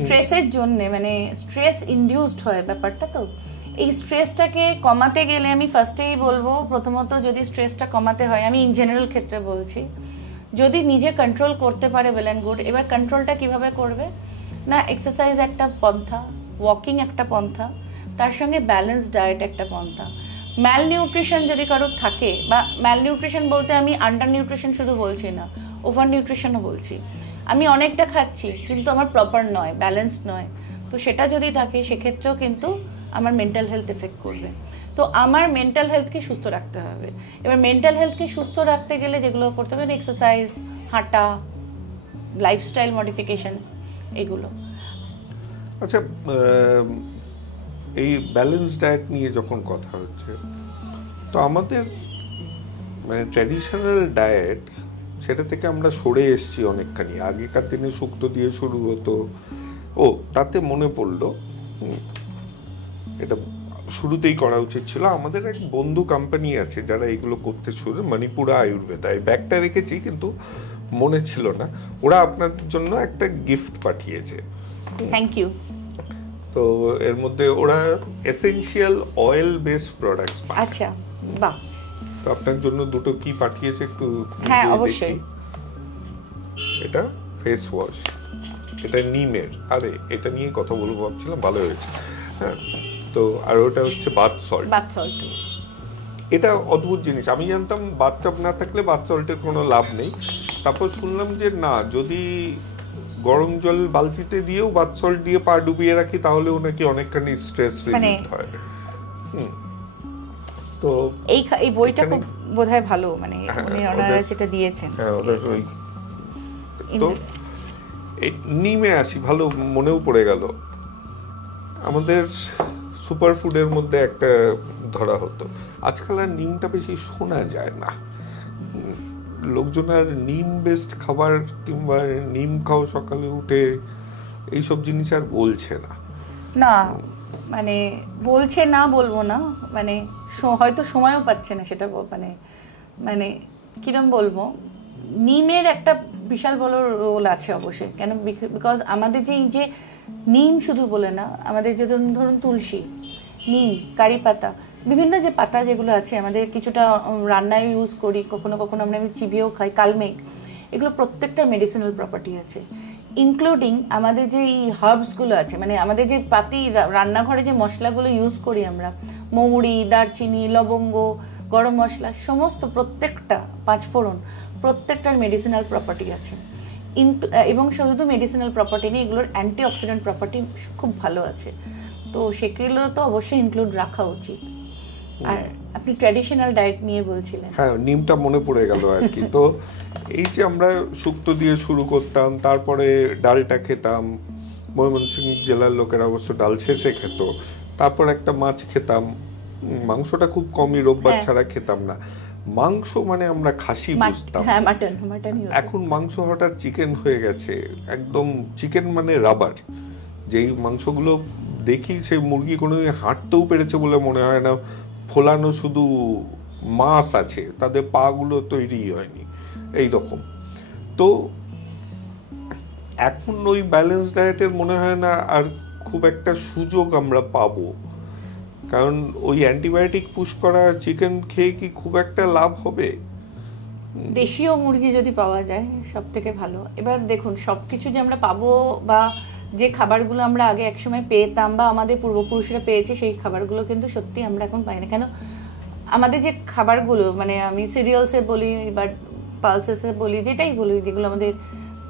স্ট্রেসের জন্য মানে স্ট্রেস ইনডিউসড হয় ব্যাপারটা। তো এই স্ট্রেসটাকে কমাতে গেলে আমি ফার্স্টেই বলবো, প্রথমত যদি স্ট্রেসটা কমাতে হয়, আমি ইন জেনারেল ক্ষেত্রে বলছি, যদি নিজে কন্ট্রোল করতে পারে ওয়েল অ্যান্ড গুড। এবার কন্ট্রোলটা কিভাবে করবে না, এক্সারসাইজ একটা পন্থা, ওয়াকিং একটা পন্থা, তার সঙ্গে ব্যালেন্স ডায়েট একটা পন্থা। ম্যালনিউট্রিশন যদি কারো থাকে, বা ম্যালনিউট্রিশন বলতে আমি আন্ডার নিউট্রিশন শুধু বলছি না, ওভার নিউট্রিশনও বলছি। আমি অনেকটা খাচ্ছি কিন্তু আমার প্রপার নয়, ব্যালেন্সড নয়, তো সেটা যদি থাকে সেক্ষেত্রেও কিন্তু আমার মেন্টাল হেলথ এফেক্ট করবে। তো আমার মেন্টাল হেলথকে সুস্থ রাখতে হবে। এবার মেন্টাল হেলথকে সুস্থ রাখতে গেলে যেগুলো করতে হবে, এক্সারসাইজ, হাঁটা, লাইফস্টাইল মডিফিকেশন, এগুলো। আচ্ছা, এই ব্যালেন্স ডায়েট নিয়ে যখন কথা হচ্ছে, তো আমাদের মানে ট্র্যাডিশনাল ডায়েট, সেটা থেকে আমরা সরে এসেছি অনেকখানি। আগেকার দিনে শুক্তো দিয়ে শুরু হতো। ও তাতে মনে পড়লো, এটা শুরুতেই করা উচিত ছিল। আমাদের এক বন্ধু কোম্পানি আছে যারা এগুলো করতে শুরু, মণিপুরা আয়ুর্বেদা, এই ব্যাগটা রেখেছি কিন্তু মনে ছিল না। ওরা আপনার জন্য একটা গিফট পাঠিয়েছে। Thank you. তো এর মধ্যে ওরা এসেনশিয়াল অয়েল বেসড প্রোডাক্টস। আচ্ছা, বাহ। তো আপনার জন্য দুটো কি পাঠিয়েছে একটু? হ্যাঁ, অবশ্যই। এটা ফেস ওয়াশ, এটা নিমের। আরে এটা নিয়ে কথা বলবো ভাবছিলাম, ভালো হয়েছে। হ্যাঁ, তো আর ওটা হচ্ছে বাথ সল্ট। বাথ সল্ট এটা অদ্ভুত জিনিস, আমি জানতাম বাথটাব না থাকলে বাথ সল্টের কোনো লাভ নেই। তারপর শুনলাম যে না, যদি গরম জল বালতিতে দিয়েও বাথ সল্ট দিয়ে পা ডুবিয়ে রাখি তাহলেও নাকি অনেকখানি স্ট্রেস রিলিফ হয়। তো এই বইটা খুব বোধহয় ভালো, মানে ওনারা যেটা দিয়েছেন। তো এই নিমে আসি, ভালো মনেও পড়ে গেল। আমাদের সুপার ফুডের মধ্যে একটা ধরা হতো, আজকাল আর নিমটা বেশি শোনা যায় না। লোকজন আর নিম বেসড খাবার কিংবা নিম খাও সকালে উঠে এইসব জিনিস আর বলছে না। না মানে বলছে না বলবো না, মানে হয়তো সময়ও পাচ্ছে না সেটা মানে মানে কিরম বলবো, নিমের একটা বিশাল বড় রোল আছে অবশ্যই। কেন? বিকজ আমাদের যে নিম শুধু বলে না, আমাদের যে ধরুন তুলসী, নিম, কারি পাতা, বিভিন্ন যে পাতা যেগুলো আছে আমাদের, কিছুটা রান্নায় ইউজ করি, কখনো কখনো আমরা চিবিয়েও খাই, কালমেঘ, এগুলো প্রত্যেকটা মেডিসিনাল প্রপার্টি আছে। ইনক্লুডিং আমাদের যে এই হার্বসগুলো আছে, মানে আমাদের যে রান্নাঘরে যে মশলাগুলো ইউজ করি আমরা, মৌরি, দারচিনি, লবঙ্গ, গরম মশলা, সমস্ত প্রত্যেকটা, পাঁচফোড়ন, প্রত্যেকটার মেডিসিনাল প্রপার্টি আছে। এবং শুধু মেডিসিনাল প্রপার্টি নেই, এগুলোর অ্যান্টিঅক্সিডেন্ট প্রপার্টি খুব ভালো আছে। তো সেগুলো তো অবশ্যই ইনক্লুড রাখা উচিত। আর আপনি ট্র্যাডিশনাল ডায়েট নিয়ে বলছিলেন। হ্যাঁ, নিমটা মনে পড়ে গেল আর কি। তো এই যে আমরা শুক্তো দিয়ে শুরু করতাম, তারপরে ডালটা খেতাম, ময়মনসিংহ জেলার লোকেরা অবশ্য ডাল ছেঁচে খেত, তারপর একটা মাছ খেতাম, মাংসটা খুব কমই, রোববার ছাড়া খেতাম না। মাংস মানে আমরা খাসি বুঝতাম, এখন মাংস হঠাৎ চিকেন হয়ে গেছে, একদম চিকেন মানে রাবার। যেই মাংসগুলো দেখি সেই মুরগি কোনো হাঁটতেও পেরেছে বলে মনে হয় না, ফোলানো শুধু মাছ আছে, তাদের পা গুলো তৈরি হয়নি, এই রকম। তো এখন ওই ব্যালেন্স ডায়েটের মনে হয় না আর খুব একটা সুযোগ আমরা পাবো, কারণ ওই অ্যান্টিবায়োটিক পুশ করা চিকেন খেয়ে কি খুব একটা লাভ হবে? দেশীয় মুরগি যদি পাওয়া যায় সব থেকে ভালো। এবার দেখুন, সবকিছু যে আমরা পাবো, বা যে খাবারগুলো আমরা আগে একসময় পেতাম বা আমাদের পূর্বপুরুষরা পেয়েছে, সেই খাবারগুলো কিন্তু সত্যি আমরা এখন পাই না। কেন? আমাদের যে খাবারগুলো, মানে আমি সিরিয়ালসে বলি বা পালসেসে বলি, যেটাই বলি, যেগুলো আমাদের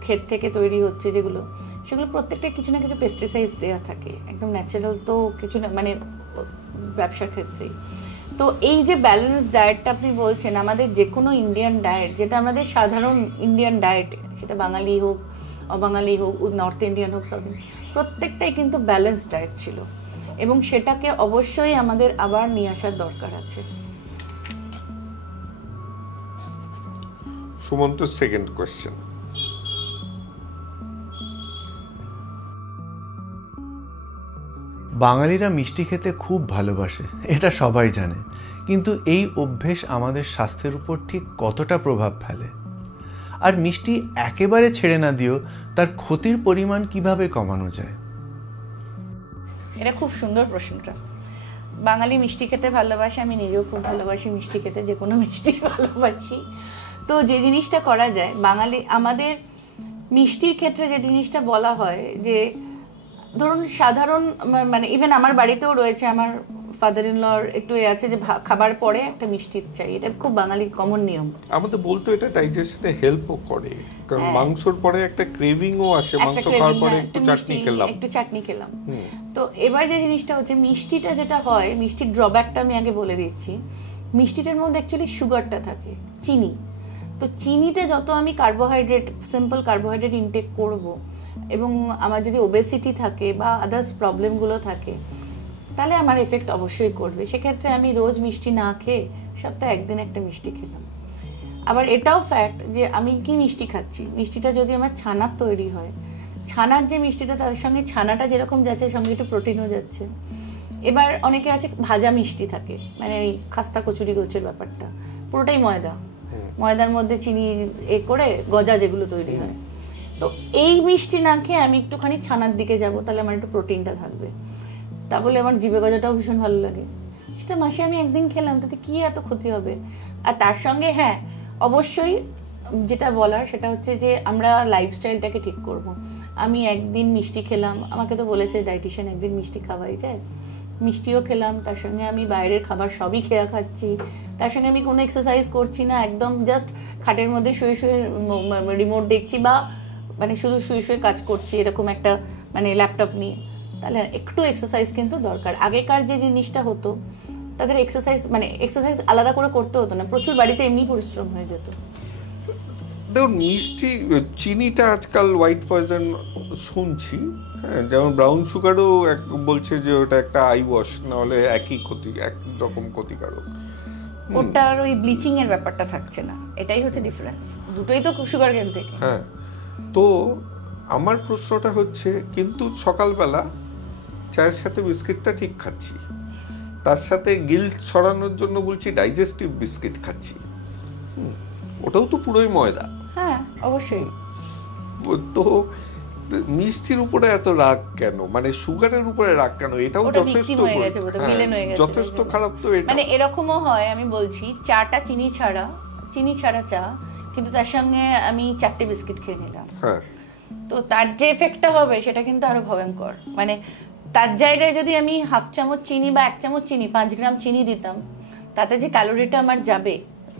ক্ষেত থেকে তৈরি হচ্ছে যেগুলো, সেগুলো প্রত্যেকটা কিছু না কিছু পেস্টিসাইড দেওয়া থাকে, একদম ন্যাচারাল তো কিছু না, মানে ব্যবসার ক্ষেত্রেই। তো এই যে ব্যালেন্স ডায়েটটা আপনি বলছেন, আমাদের যে কোনো ইন্ডিয়ান ডায়েট, যেটা আমাদের সাধারণ ইন্ডিয়ান ডায়েট, সেটা বাঙালি হোক, অবাঙালি হোক, নর্থ ইন্ডিয়ান হোক, সাউথ ইন্ডিয়ান, প্রত্যেকটাই কিন্তু ব্যালেন্স ডায়েট ছিল, এবং সেটাকে অবশ্যই আমাদের আবার নিয়ে আসার দরকার আছে। Sumanta, second question. বাঙালিরা মিষ্টি খেতে খুব ভালোবাসে, এটা সবাই জানে, কিন্তু এই অভ্যেস আমাদের স্বাস্থ্যের উপর ঠিক কতটা প্রভাব ফেলে? আর মিষ্টি একেবারে ছেড়ে না দিও, তার ক্ষতির পরিমাণ কিভাবে কমানো যায়? এটা খুব সুন্দর প্রশ্নটা। বাঙালি মিষ্টি খেতে ভালোবাসে, আমি নিজেও খুব ভালোবাসি মিষ্টি খেতে, যে কোনো মিষ্টি ভালোবাসি। তো যে জিনিসটা করা যায়, বাঙালি আমাদের মিষ্টির ক্ষেত্রে যে জিনিসটা বলা হয়, যে ধরুন সাধারণ, মানে ইভেন আমার বাড়িতেও রয়েছে, আমার ফাদার ইন লর একটু আছে যে খাবার পরে একটা মিষ্টি চাই, এটা খুব বাঙালির কমন নিয়ম। আমাদের বলতো এটা ডাইজেশনে হেল্পও করে, কারণ মাংসর পরে একটা ক্রেভিংও আসে, মাংস খাওয়ার পরে একটু চাটনি খেলাম। তো এবার যে জিনিসটা হচ্ছে, মিষ্টিটা যেটা হয়, মিষ্টির ড্রব্যাকটা আমি আগে বলে দিচ্ছি। মিষ্টিটার মধ্যে অ্যাকচুয়ালি সুগারটা থাকে, চিনি। তো চিনিটা যত আমি কার্বোহাইড্রেট, সিম্পল কার্বোহাইড্রেট ইনটেক করব, এবং আমার যদি ওবেসিটি থাকে বা আদার্স প্রবলেমগুলো থাকে, তাহলে আমার এফেক্ট অবশ্যই করবে। সেক্ষেত্রে আমি রোজ মিষ্টি না খেয়ে সপ্তাহে একদিন একটা মিষ্টি খেলাম। আবার এটাও ফ্যাক্ট যে আমি কি মিষ্টি খাচ্ছি, মিষ্টিটা যদি আমার ছানার তৈরি হয়, ছানার যে মিষ্টিটা, তার সঙ্গে ছানাটা যেরকম যাচ্ছে, সঙ্গে একটু প্রোটিনও যাচ্ছে। এবার অনেকে আছে ভাজা মিষ্টি থাকে, মানে এই খাস্তা কচুরি গোছের ব্যাপারটা, পুরোটাই ময়দার মধ্যে চিনি করে গজা যেগুলো তৈরি হয়। তো এই মিষ্টি না খেয়ে আমি একটুখানি ছানার দিকে যাব, তাহলে আমার একটু প্রোটিনটা থাকবে, তা বলে আমার জিভে গজাটাও ভীষণ ভালো লাগে, সেটা মাসে আমি একদিন খেলাম, তাতে কি এত ক্ষতি হবে? আর তার সঙ্গে হ্যাঁ, অবশ্যই যেটা বলার সেটা হচ্ছে যে আমরা লাইফস্টাইলটাকে ঠিক করব। আমি একদিন মিষ্টি খেলাম, আমাকে তো বলেছে ডায়েটিশিয়ান একদিন মিষ্টি খাওয়াই যায়, মিষ্টিও খেলাম, তার সঙ্গে আমি বাইরের খাবার সবই খাচ্ছি, তার সঙ্গে আমি কোনো এক্সারসাইজ করছি না, একদম জাস্ট খাটের মধ্যে শুয়ে শুয়ে রিমোট দেখছি, বা মানে শুধু শুয়ে শুয়ে কাজ করছি, এরকম একটা মানে ল্যাপটপ নিয়ে, তাহলে একটু এক্সারসাইজ কিন্তু দরকার। আগেকার যে জিনিসটা হতো, তাদের এক্সারসাইজ আলাদা করে করতে হতো না, প্রচুর বাড়িতে এমনি পরিশ্রম হয়ে যেত। দেখুন, মিষ্টি, চিনিটা আজকাল হোয়াইট পয়জন শুনছি, হ্যাঁ, যেমন ব্রাউন সুগারও বলছে যে ওটা একটা আই ওয়াশ, নাহলে একই রকম ক্ষতিকারক। ওটার ওই ব্লিচিং এর ব্যাপারটা থাকছে না, এটাই হচ্ছে ডিফারেন্স, দুটোই তো সুগার কেন থেকে। হ্যাঁ, তো আমার প্রশ্নটা হচ্ছে, কিন্তু সকালবেলা চায়ের সাথে বিস্কিটটা ঠিক খাচ্ছি, তার সাথে গিল্ট ছড়ানোর জন্য বলছি ডাইজেস্টিভ বিস্কিট খাচ্ছি, ওটাও তো পুরোই ময়দা। হ্যাঁ অবশ্যই। তো মিষ্টির উপরে এত রাগ কেন, মানে সুগারের উপরে রাগ কেন? এটাও যথেষ্ট খারাপ। তো মানে এরকমও হয়, আমি বলছি চাটা চিনি ছাড়া চা, কিন্তু তার সঙ্গে আমি 4টে বিস্কিট খেয়ে নিলাম, তো তার যে এফেক্টটা হবে সেটা কিন্তু আরো ভয়ঙ্কর। মানে তার জায়গায় যদি আমি হাফ চামচ চিনি বা 1 চামচ চিনি 5 গ্রাম চিনি দিতাম, তাতে যে ক্যালোরিটা আমার যাবে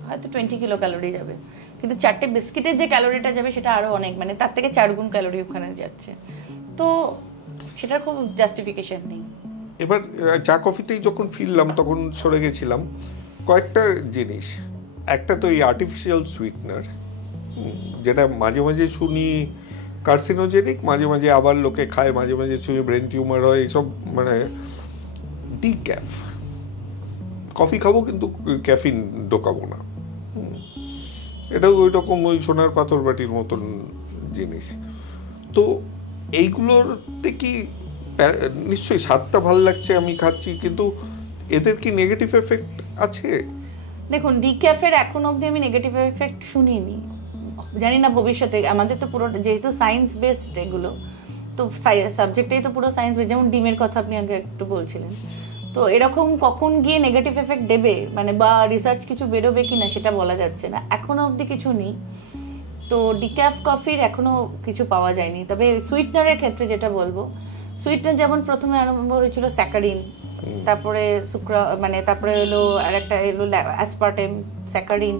হয়তো 20 কিলো ক্যালোরি যাবে, কিন্তু 4টে বিস্কিটের যে ক্যালোরিটা যাবে সেটা আরো অনেক, মানে তার থেকে 4 গুণ ক্যালোরি ওখানে যাচ্ছে, তো সেটার খুব জাস্টিফিকেশন নেই। এবার চা কফিতেই যখন ফিরলাম তখন সরে গেছিলাম কয়েকটা জিনিস। একটা তো এই আর্টিফিশিয়াল সুইটনার, যেটা মাঝে মাঝে শুনি কার্সিনোজেনিক, মাঝে মাঝে আবার লোকে খায়, মাঝে মাঝে শুনি ব্রেন টিউমার হয়, এইসব মানে ডিক্যাফ। কফি খাবো কিন্তু ক্যাফিন ঢোকাবো না, এটাও ওই রকম ওই সোনার পাথর বাটির মতন জিনিস। তো এইগুলোতে কি নিশ্চয়ই স্বাদটা ভালো লাগছে, আমি খাচ্ছি, কিন্তু এদের কি নেগেটিভ এফেক্ট আছে? দেখুন, ডিক্যাফের এখন অবধি আমি নেগেটিভ এফেক্ট শুনিনি, জানি না ভবিষ্যতে। আমাদের তো পুরো যেহেতু সায়েন্স বেসড এগুলো, তো সাবজেক্টেই তো পুরো সায়েন্স বেসড, যেমন ডিমের কথা আপনি আগে একটু বলছিলেন, তো এরকম কখন গিয়ে নেগেটিভ এফেক্ট দেবে মানে বা রিসার্চ কিছু বেরোবে কিনা সেটা বলা যাচ্ছে না, এখনো অবধি কিছু নেই। তো ডিক্যাফ কফির এখনো কিছু পাওয়া যায়নি। তবে সুইটনারের ক্ষেত্রে যেটা বলবো, সুইটনার যেমন প্রথমে আরম্ভ হয়েছিল স্যাকারিন, তারপরে তারপরে এলো আরেকটা এলো অ্যাসপার্টেম, স্যাকারিন,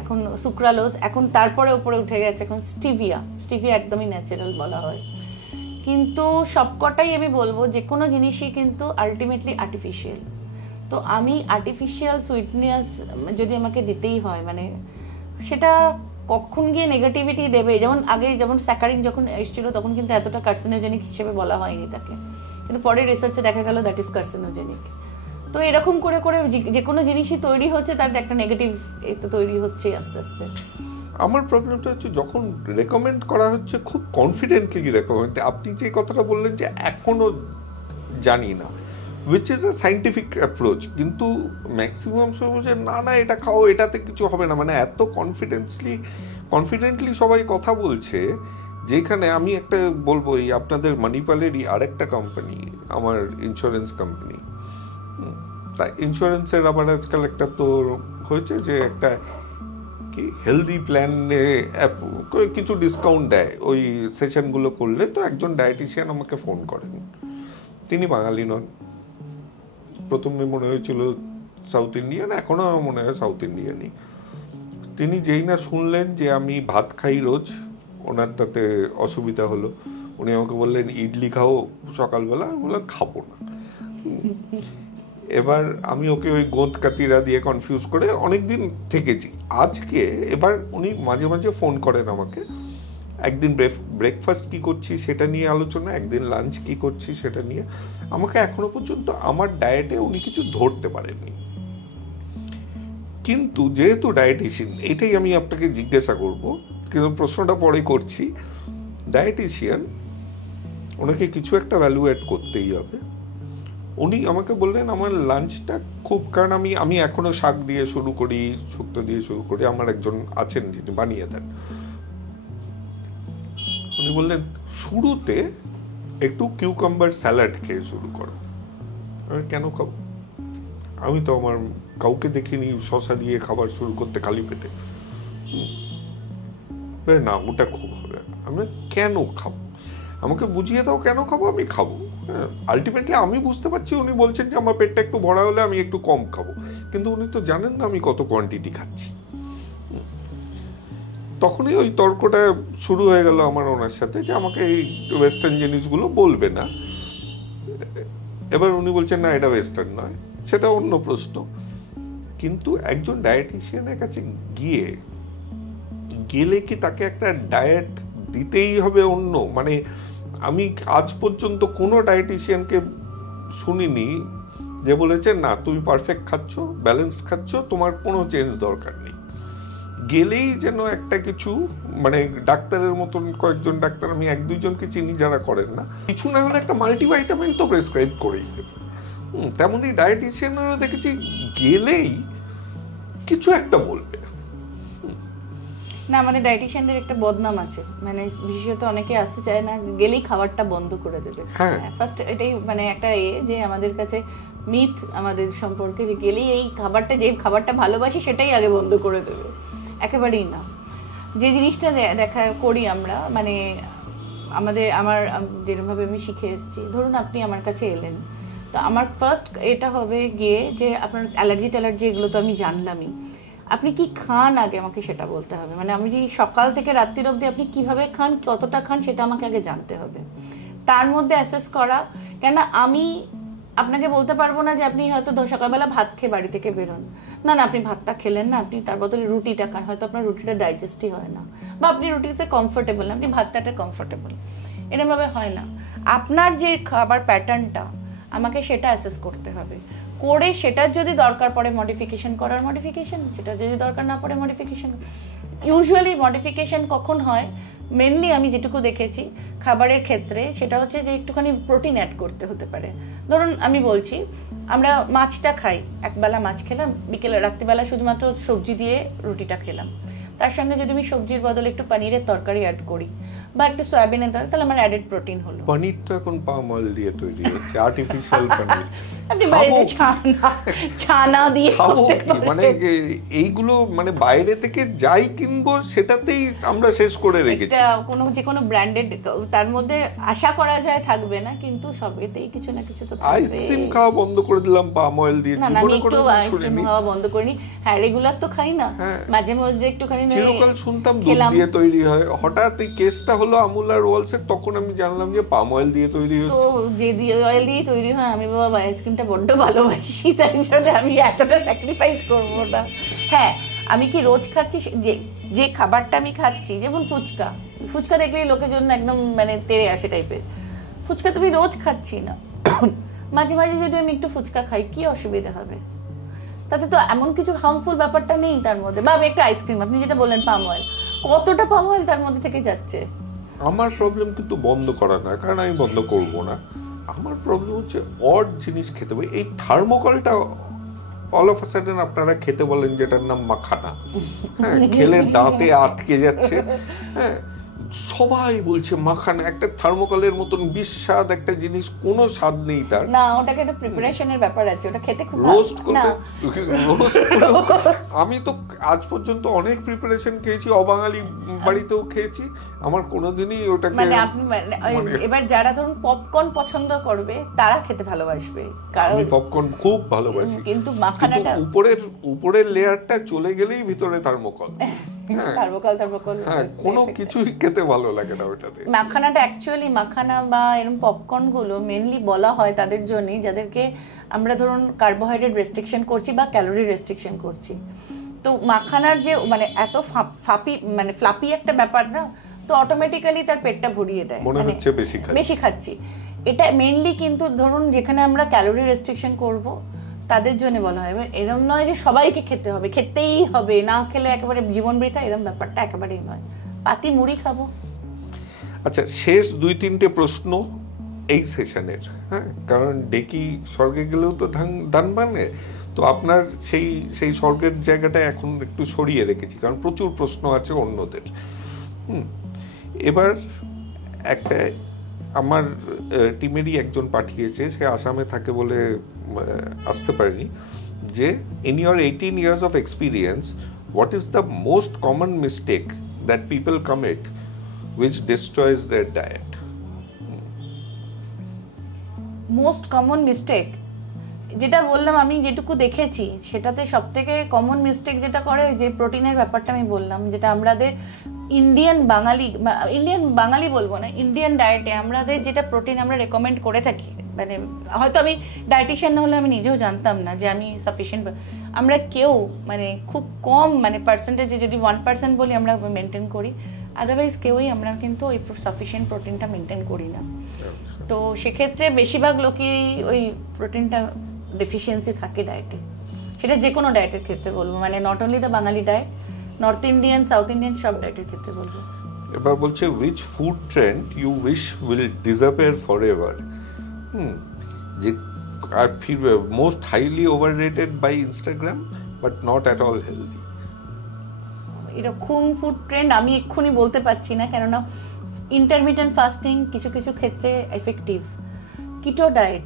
এখন সুক্রালোজ, এখন তারপরে উপরে উঠে গেছে এখন স্টিভিয়া একদমই ন্যাচারাল বলা হয়। কিন্তু সবকটাই আমি বলবো যে কোনো জিনিসই কিন্তু আলটিমেটলি আর্টিফিশিয়াল। তো আমি আর্টিফিশিয়াল সুইটনেস যদি আমাকে দিতেই হয়, মানে সেটা কখন গিয়ে নেগেটিভিটি দেবে। যেমন আগে যেমন স্যাকারিন যখন এসেছিল তখন কিন্তু এতটা কার্সিনোজেনিক হিসেবে বলা হয়নি তাকে, কিন্তু পরে রিসার্চে দেখা গেল দ্যাট ইজ কার্সিনোজেনিক। তো এরকম করে করে যে কোনো জিনিসই তৈরি হচ্ছে তার একটা নেগেটিভ তো তৈরি হচ্ছে আস্তে আস্তে। আমার প্রবলেমটা হচ্ছে যখন রেকমেন্ড করা হচ্ছে খুব কনফিডেন্টলি রেকমেন্ড, আপনি যে কথাটা বললেন যে এখনো জানি না, which is a scientific approach, কিন্তু ম্যাক্সিমাম সময় যে না এটা খাও, এটাতে কিছু হবে না, মানে এত কনফিডেন্টলি সবাই কথা বলছে, যেখানে আমি একটা বলবো এই আপনাদের মণিপালেরই আরেকটা কোম্পানি, আমার ইন্স্যুরেন্স কোম্পানি, তাই ইন্স্যুরেন্সের আবার আজকাল একটা তো হয়েছে যে একটা কি হেলদি প্ল্যানে কিছু ডিসকাউন্ট দেয় ওই সেশনগুলো করলে। তো একজন ডায়েটিশিয়ান আমাকে ফোন করেন, তিনি বাঙালি নন, প্রথমে মনে হয়েছিল সাউথ ইন্ডিয়ান, এখনও আমার মনে হয় সাউথ ইন্ডিয়ানই। তিনি যেই না শুনলেন যে আমি ভাত খাই রোজ, ওনার তাতে অসুবিধা হলো, উনি আমাকে বললেন ইডলি খাও সকালবেলা, আমি বললাম খাবো না। এবার আমি ওকে ওই গোঁদ কাতিরা দিয়ে কনফিউজ করে অনেকদিন থেকেছি। আজকে এবার উনি মাঝে মাঝে ফোন করেন আমাকে, একদিন ব্রেকফাস্ট কি করছি সেটা নিয়ে আলোচনা, একদিন লাঞ্চ কি করছি সেটা নিয়ে। আমাকে এখনো পর্যন্ত আমার ডায়েটে উনি কিছু ধরতে পারেননি, কিন্তু যেহেতু ডায়েটিশিয়ান, এটাই আমি আপনাকে জিজ্ঞাসা করব, কিন্তু প্রশ্নটা পরে করছি। ডায়েটিশিয়ান, ওনাকে কিছু একটা ভ্যালু অ্যাড করতেই হবে। উনি আমাকে বললেন আমার লাঞ্চটা খুব, কারণ আমি এখনো শাক দিয়ে শুরু করি, শুক্তো দিয়ে শুরু করি, আমার একজন আছেন যিনি বানিয়ে দেন। উনি বললেন শুরুতে একটু কিউকাম্বার স্যালাড খেয়ে শুরু করো। আমি কেন খাবো? আমি তো আমার কাউকে দেখিনি শসা দিয়ে খাবার শুরু করতে খালি পেটে। না, ওটা খুব হবে। আমি কেন খাবো? আমাকে বুঝিয়ে দাও কেন খাবো, আমি খাবো। আলটিমেটলি আমি বুঝতে পারছি উনি বলছেন যে আমার পেটটা একটু ভরা হলে আমি একটু কম খাবো, কিন্তু উনি তো জানেন না আমি কত কোয়ান্টিটি খাচ্ছি। তখনই ওই তর্কটা শুরু হয়ে গেল আমার ওনার সাথে যে আমাকে এই ওয়েস্টার্ন জিনিসগুলো বলবে না। এবার উনি বলছেন না এটা ওয়েস্টার্ন নয়, সেটা অন্য প্রশ্ন। কিন্তু একজন ডায়েটিশিয়ানের কাছে গেলে কি তাকে একটা ডায়েট দিতেই হবে অন্য? মানে আমি আজ পর্যন্ত কোনো ডায়েটিশিয়ানকে শুনিনি যে বলেছে না তুমি পারফেক্ট খাচ্ছ, ব্যালেন্সড খাচ্ছ, তোমার কোনো চেঞ্জ দরকার নেই। গেলেই যেন একটা কিছু, মানে ডাক্তারের মতন কয়েকজন ডাক্তার আমি 1-2জনকে চিনি যারা করেন না, কিছু না হলে একটা মাল্টিভাইটামিন তো প্রেসক্রাইব করেই দেবে। তেমনই ডায়েটিশিয়ানেরও দেখেছি গেলেই কিছু একটা বলবে। না, আমাদের ডায়েটিশিয়ানদের একটা বদনাম আছে, মানে বিশেষত অনেকে আসতে চায় না, গেলেই খাবারটা বন্ধ করে দেবে। ফার্স্ট এটাই মানে একটা যে আমাদের কাছে মিথ আমাদের সম্পর্কে, যে গেলেই এই খাবারটা, যে খাবারটা ভালোবাসি সেটাই আগে বন্ধ করে দেবে। একেবারেই না। যে জিনিসটা দেখা করি আমরা, মানে আমার যেরকমভাবে আমি শিখে এসেছি, ধরুন আপনি আমার কাছে এলেন, তো আমার ফার্স্ট এটা হবে গিয়ে যে আপনার অ্যালার্জি এগুলো তো আমি জানলামই, আপনি কি খান আগে আমাকে সেটা বলতে হবে। মানে আমি সকাল থেকে রাত্রির অবধি আপনি কিভাবে খান, কতটা খান, সেটা আমাকে আগে জানতে হবে। তার মধ্যে অ্যাসেস করা, কেননা আমি আপনাকে বলতে পারবো না যে আপনি হয়তো সকালবেলা ভাত খেয়ে বাড়ি থেকে বেরোন, না আপনি ভাতটা খেলেন না, আপনি তার বদলে রুটিটা খান, হয়তো আপনার রুটিটা ডাইজেস্টই হয় না, বা আপনি রুটিতে কমফোর্টেবল না, আপনি ভাতটাতে কমফোর্টেবল, এরকমভাবে হয় না। আপনার যে খাবার প্যাটার্নটা আমাকে সেটা অ্যাসেস করতে হবে, করে সেটার যদি দরকার পড়ে মডিফিকেশন করার মডিফিকেশন, সেটা যদি দরকার না পড়ে মডিফিকেশন। ইউজুয়ালি মডিফিকেশন কখন হয়, মেনলি আমি যেটুকু দেখেছি খাবারের ক্ষেত্রে, সেটা হচ্ছে যে একটুখানি প্রোটিন অ্যাড করতে হতে পারে। ধরুন আমি বলছি, আমরা মাছটা খাই, একবেলা মাছ খেলাম, বিকেলে রাত্রিবেলা শুধুমাত্র সবজি দিয়ে রুটিটা খেলাম, তার সঙ্গে যদি আমি সবজির বদলে একটু পনিরের তরকারি অ্যাড করি বা একটু সয়াবিনের তরকারি, তাহলে আমার অ্যাডেড প্রোটিন হলো। পনির তো এখন পাম অয়েল দিয়ে তৈরি হচ্ছে, আর্টিফিশিয়াল পনির। আপনি বাড়িতে ছানা দিয়ে মানে এইগুলো মানে বাইরে থেকে যাই কিনবো সেটাতেই আমরা শেষ করে রেখেছি। যে কোনো ব্র্যান্ডেড, তার মধ্যে আশা করা যায় থাকবে না, কিন্তু সবেতেই কিছু না কিছু তো থাকবে। আইসক্রিম খাওয়া বন্ধ করে দিলাম পাম অয়েল দিয়ে। না আমি একটু আইসক্রিম খাওয়া বন্ধ করিনি, হ্যাঁ রেগুলার তো খাই না, মাঝে মাঝে একটুখানি। চিরকাল শুনতাম দুধ দিয়ে তৈরি হয়, হঠাৎ এই কেসটা হলো আমুল আর ওয়ালসের, তখন আমি জানলাম যে পাম অয়েল দিয়ে তৈরি হচ্ছে। তো যে অয়েল দিয়ে তৈরি হয়, আমি বাবা আইসক্রিমটা বড্ড ভালোবাসি, তাই জন্য আমি এতটা স্যাক্রিফাইস করবো না। হ্যাঁ, আমি কি রোজ খাচ্ছি, যে খাবারটা আমি খাচ্ছি, যেমন ফুচকা দেখলেই লোকের জন্য একদম মানে তেড়ে আসে টাইপের, ফুচকা তুমি রোজ খাচ্ছি না, মাঝে মাঝে যদি আমি একটু ফুচকা খাই কি অসুবিধা হবে, তাতে তো এমন কিছু হার্মফুল ব্যাপারটা নেই তার মধ্যে। বা আমি একটা আইসক্রিম, আপনি যেটা বললেন পাম অয়েল, কতটা পাম অয়েল তার মধ্যে থেকে যাচ্ছে। আমার প্রবলেম কিন্তু বন্ধ করা না, কারণ আমি বন্ধ করব না। আমার প্রবলেম হচ্ছে অড জিনিস খেতে হবে। এই থার্মোকলটা অল অফ আ সাডেন আপনারা খেতে বলেন, যেটার নাম মাখানা, হ্যাঁ, খেলে দাঁতে আটকে যাচ্ছে, হ্যাঁ, সবাই বলছে মাখানা, একটা থার্মোকলের মতন বিস্বাদ একটা জিনিস, কোনো স্বাদ নেই তার। না, ওটাকে একটা প্রিপারেশনের ব্যাপার আছে, ওটা খেতে খুব রোস্ট করতে, আমি তো আজ পর্যন্ত অনেক প্রিপারেশন খেয়েছি, অবাঙালি বাড়িতেও খেয়েছি, আমার কোনোদিনই ওটাকে মানে আপনি এবার যারা ধরুন পপকর্ন পছন্দ করবে তারা খেতে ভালোবাসবে, কারণ আমি পপকর্ন খুব ভালোবাসি, কিন্তু মাখানাটা উপরের লেয়ারটা চলে গেলেই ভিতরে থার্মোকল, থার্মোকল, হ্যাঁ, কোনো কিছুই খেতে ভালো লাগে না ওটাতে। মাখানাটা অ্যাকচুয়ালি মাখানা বা এরকম পপকর্ন গুলো মেনলি বলা হয় তাদের জন্যই, যাদেরকে আমরা ধরুন কার্বোহাইড্রেট রেস্ট্রিকশন করছি বা ক্যালোরি রেস্ট্রিকশন করছি। তো মাখানার যে মানে এত ফ্লাপি একটা ব্যাপার না, তো অটোমেটিক্যালি তার পেটটা ভরিয়ে দেয়, মনে হচ্ছে বেশি খাচ্ছি। এটা মেনলি কিন্তু ধরুন যেখানে আমরা ক্যালোরি রেস্ট্রিকশন করব তাদের জন্য বলা হয়। এরকম নয় যে সবাইকে খেতে হবে, খেতেই হবে, না খেলে একেবারে জীবন বৃথা, এরকম ব্যাপারটা একেবারেই নয়। পাতি মুড়ি খাবো। আচ্ছা, শেষ 2-3টে প্রশ্ন এই সেশনের, হ্যাঁ, কারণ ডেকি স্বর্গে গেলেও তো ধান ভাঙে, তো আপনার সেই স্বর্গের জায়গাটা এখন একটু সরিয়ে রেখেছি, কারণ প্রচুর প্রশ্ন আছে অন্যদের। এবার একটা আমার টিমেরই একজন পাঠিয়েছে, সে আসামে থাকে বলে আসতে পারেনি, যে in your 18 years of experience, what is the most common mistake that people commit which destroys their diet? Most common mistake যেটা বললাম, আমি যেটুকু দেখেছি সেটাতে সবথেকে কমন মিস্টেক যেটা করে, যে প্রোটিনের ব্যাপারটা আমি বললাম, যেটা আমাদের ইন্ডিয়ান বাঙালি বলবো না, ইন্ডিয়ান ডায়েটে আমাদের যেটা প্রোটিন আমরা রেকমেন্ড করে থাকি, মানে হয়তো আমি ডায়েটিশিয়ান না হলে আমি নিজেও জানতাম না যে আমি সাফিসিয়েন্ট, আমরা কেউ মানে খুব কম মানে পার্সেন্টেজে যদি 1% বলি আমরা মেনটেন করি, আদারওয়াইজ কেউই আমরা কিন্তু ওই সাফিসিয়েন্ট প্রোটিনটা মেনটেন করি না। তো সেক্ষেত্রে বেশিরভাগ লোকই ওই প্রোটিনটা ডেফিসিয়েন্সি থাকে ডায়েটে, সেটা যে কোনো ডায়েটের ক্ষেত্রে বলবো, মানে not only the Bangali diet, north Indian, south Indian সব ডায়েটের ক্ষেত্রে বলবো। এবার বলছে which food trend you wish will disappear forever? যে I feel most highly overrated by Instagram but not at all healthy. এরকম ফুড ট্রেন্ড আমি এক্ষুনি বলতে পারছি না, কেননা ইন্টারমিটেন্ট ফাস্টিং কিছু কিছু ক্ষেত্রে এফেক্টিভ, কিটো ডায়েট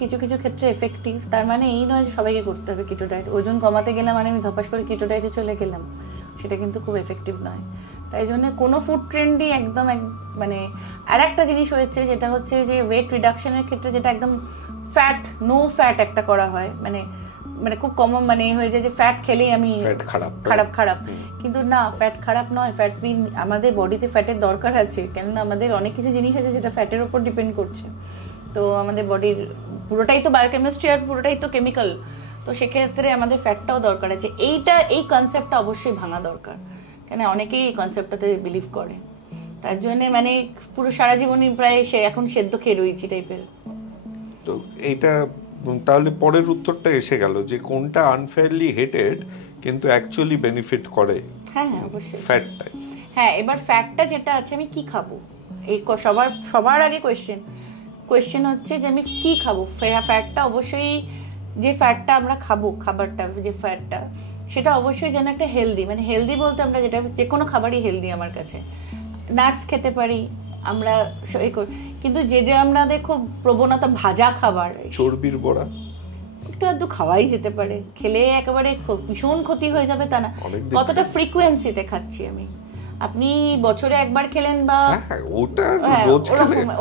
কিছু কিছু ক্ষেত্রে এফেক্টিভ। তার মানে এই নয় যে সবাইকে করতে হবে কিটো ডায়েট। ওজন কমাতে গেলাম মানে আমি ধপাস করে কিটো ডায়েটে চলে গেলাম, সেটা কিন্তু খুব এফেক্টিভ নয়। তাই জন্য কোনো ফুড ট্রেন্ডই একদম মানে আর একটা জিনিস হয়েছে যেটা হচ্ছে যে ওয়েট রিডাকশনের ক্ষেত্রে যেটা একদম ফ্যাট, নো ফ্যাট একটা করা হয়, মানে মানে খুব কমন মানে হয়ে যায় যে ফ্যাট খেলেই আমি খারাপ, কিন্তু না, ফ্যাট খারাপ নয়। ফ্যাট আমাদের বডিতে ফ্যাটের দরকার আছে, কেননা আমাদের অনেক কিছু জিনিস আছে যেটা ফ্যাটের উপর ডিপেন্ড করছে। তো আমাদের বডির পুরোটাই তো বায়োকেমিস্ট্রি আর পুরোটাই তো কেমিক্যাল, তো সেক্ষেত্রে আমাদের ফ্যাটটাও দরকার আছে। এই কনসেপ্টটা অবশ্যই ভাঙা দরকার, কেন অনেকেই এই কনসেপ্টটাতে বিলিভ করে। তার জন্য মানে পুরো সারা জীবনই প্রায় সে এখন সেদ্ধ খেয়ে রয়েছি টাইপের। তো এইটা তাহলে পরের উত্তরটা এসে গেল যে কোনটা আনফেয়ারলি হেটেড কিন্তু অ্যাকচুয়ালি বেনিফিট করে। হ্যাঁ অবশ্যই ফ্যাটটাই। হ্যাঁ, এবার ফ্যাটটা যেটা আছে আমি কি খাবো, এই সবার আগে কোয়েশ্চেন হচ্ছে যে আমি কি খাবো। ফ্যাটটা অবশ্যই, যে ফ্যাটটা আমরা খাবো, খাবারটা যে ফ্যাটটা সেটা অবশ্যই যেন একটা হেলদি, মানে হেলদি বলতে আমরা যেটা যে কোনো খাবারই হেলদি আমার কাছে। নাটস খেতে পারি আমরা, কিন্তু যেটা আমাদের খুব প্রবণতা ভাজা খাবার, চর্বির বড়া একটু আধটু খাওয়াই যেতে পারে, খেলে একেবারে ভীষণ ক্ষতি হয়ে যাবে তা না। কতটা ফ্রিকোয়েন্সিতে খাচ্ছি আমি, আপনি বছরে একবার খেলেন বা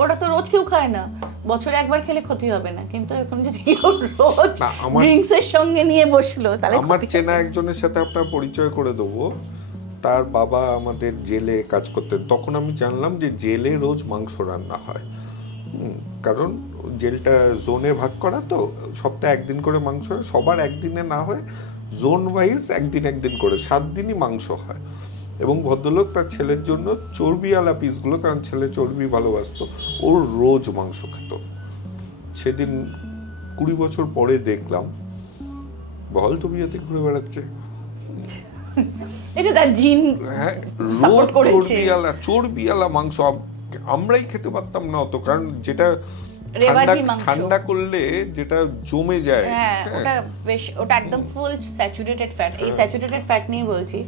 ওটা তো রোজ কেউ খায় না, বছরে একবার খেলে ক্ষতি হবে না, কিন্তু এখন যদি রোজ ড্রিঙ্কস এর সঙ্গে নিয়ে বসলো তাহলে। আমার চেনা একজনের সাথে আপনার পরিচয় করে দেবো, তার বাবা আমাদের জেলে কাজ করতেন, তখন আমি জানলাম যে জেলে রোজ মাংস রান্না হয়, কারণ জেলটা জোনে ভাগ করা, তো সপ্তাহে একদিন করে মাংস হয়, সবার একদিনে না হয় জোন ওয়াইজ একদিন করে 7 দিনই মাংস হয়। এবং ভদ্রলোক তার ছেলের জন্য চর্বিওয়ালা পিসগুলো, কারণ ছেলে চর্বি ভালোবাসতো, ওর রোজ মাংস খেত। সেদিন 20 বছর পরে দেখলাম বহল তবিয়তে ঘুরে বেড়াচ্ছে। এটা তার জিন সাপোর্ট করেছে। চর্বিওয়ালা মাংস আমরাই খেতে পারতাম না অত, কারণ যেটা ঠান্ডা করলে যেটা জমে যায়, ওটা একদম ফুল স্যাচুরেটেড ফ্যাট। এই স্যাচুরেটেড ফ্যাট নিয়ে বলছি,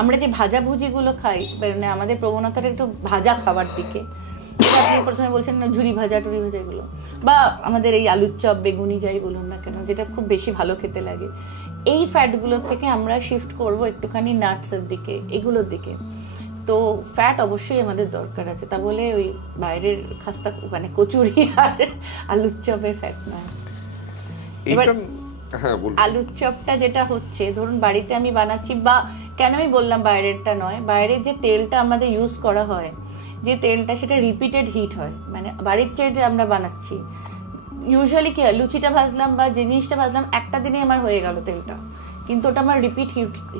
আমরা যে ভাজা ভুজিগুলো খাই, মানে আমাদের প্রবণতাটা একটু ভাজা খাবার দিকে। আপনি প্রথমে বলছেন না ঝুরি ভাজা টুরি ভাজা এগুলো, বা আমাদের এই আলুর চপ বেগুনি যাই বলুন না কেন, যেটা খুব বেশি ভালো খেতে লাগে, এই ফ্যাটগুলোর থেকে আমরা শিফট করব একটুখানি নাটসের দিকে, এগুলোর দিকে। তো ফ্যাট অবশ্যই আমাদের দরকার আছে, তা বলে ওই বাইরের খাস্তা মানে কচুরি আর আলুর চপের ফ্যাট নয়। এবার আলুর চপটা যেটা হচ্ছে, ধরুন বাড়িতে আমি বানাচ্ছি, বা কেন আমি বললাম বাইরেরটা নয়, বাইরের যে তেলটা আমাদের ইউজ করা হয়, যে তেলটা সেটা রিপিটেড হিট হয়, মানে বাড়ির যে আমরা বানাচ্ছি ইউজুয়ালি কি হয়, লুচিটা ভাজলাম বা জিনিসটা ভাজলাম একটা দিনে আমার হয়ে গেল তেলটা, কিন্তু ওটা আমার রিপিট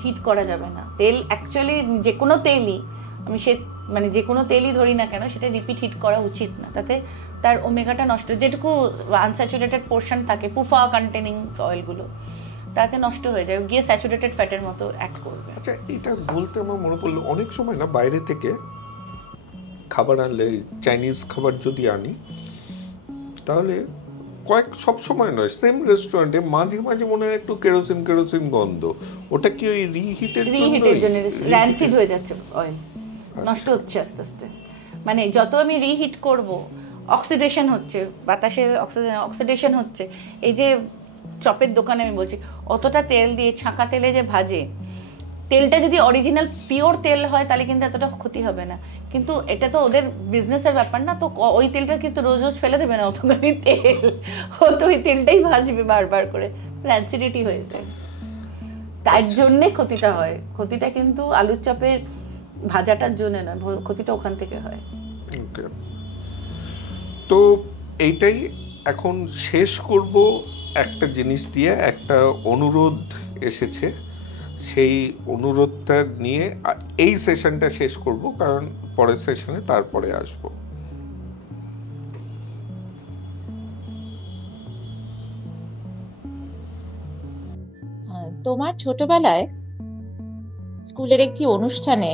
হিট করা যাবে না। তেল অ্যাকচুয়ালি যে কোনো তেলই, আমি মানে যে কোনো তেলই ধরি না কেন, সেটা রিপিট হিট করা উচিত না, তাতে তার ওমেগাটা নষ্ট, যেটুকু আনস্যাচুরেটেড পোর্শন থাকে পুফা কন্টেনিং অয়েলগুলো, তাতে নষ্ট হয়ে যায়, গিয়ে স্যাচুরেটেড ফ্যাটের মতো অ্যাক্ট করবে। আচ্ছা, এটা বলতে আমার মনে পড়লো, অনেক সময় না বাইরে থেকে খাবার আনলে, চাইনিজ খাবার যদি আনি, তাহলে সব সময় নয়, সেম রেস্টুরেন্টে মাঝে মাঝে মনে হয় একটু কেরোসিন গন্ধ, ওটা কি ওই রিহিটের জন্য র্যান্সিড হয়ে যাচ্ছে অয়েল, নষ্ট হচ্ছে আস্তে আস্তে। মানে যত আমি রিহিট করব, অক্সিডেশন হচ্ছে, বাতাসে অক্সিডেশন হচ্ছে। এই যে চপের দোকানে আমি বলছি, অতটা তেল দিয়ে ছাঁকা তেলে যে ভাজে, তেলটা যদি অরিজিনাল পিওর তেল হয় তাহলে কিন্তু এতটা ক্ষতি হবে না, কিন্তু এটা তো ওদের বিজনেসের ব্যাপার না, তো ওই তেলটা কিন্তু রোজ রোজ ফেলে দেবে না অতখানি তেল, ও তো ওই তেলটাই ভাজবে বারবার করে, অ্যাসিডিটি হয়ে যায়, তার জন্যে ক্ষতিটা হয়। ক্ষতিটা কিন্তু আলুর চপের ভাজাটার জন্য নয়, ক্ষতিটা ওখান থেকে হয়। তো এইটাই এখন শেষ করব একটা জিনিস দিয়ে, একটা অনুরোধ এসেছে, সেই অনুরোধটা নিয়ে এই সেশনটা শেষ করব, কারণ পরের সেশনে তারপরে আসব। তোমার ছোটবেলায় স্কুলের একটি অনুষ্ঠানে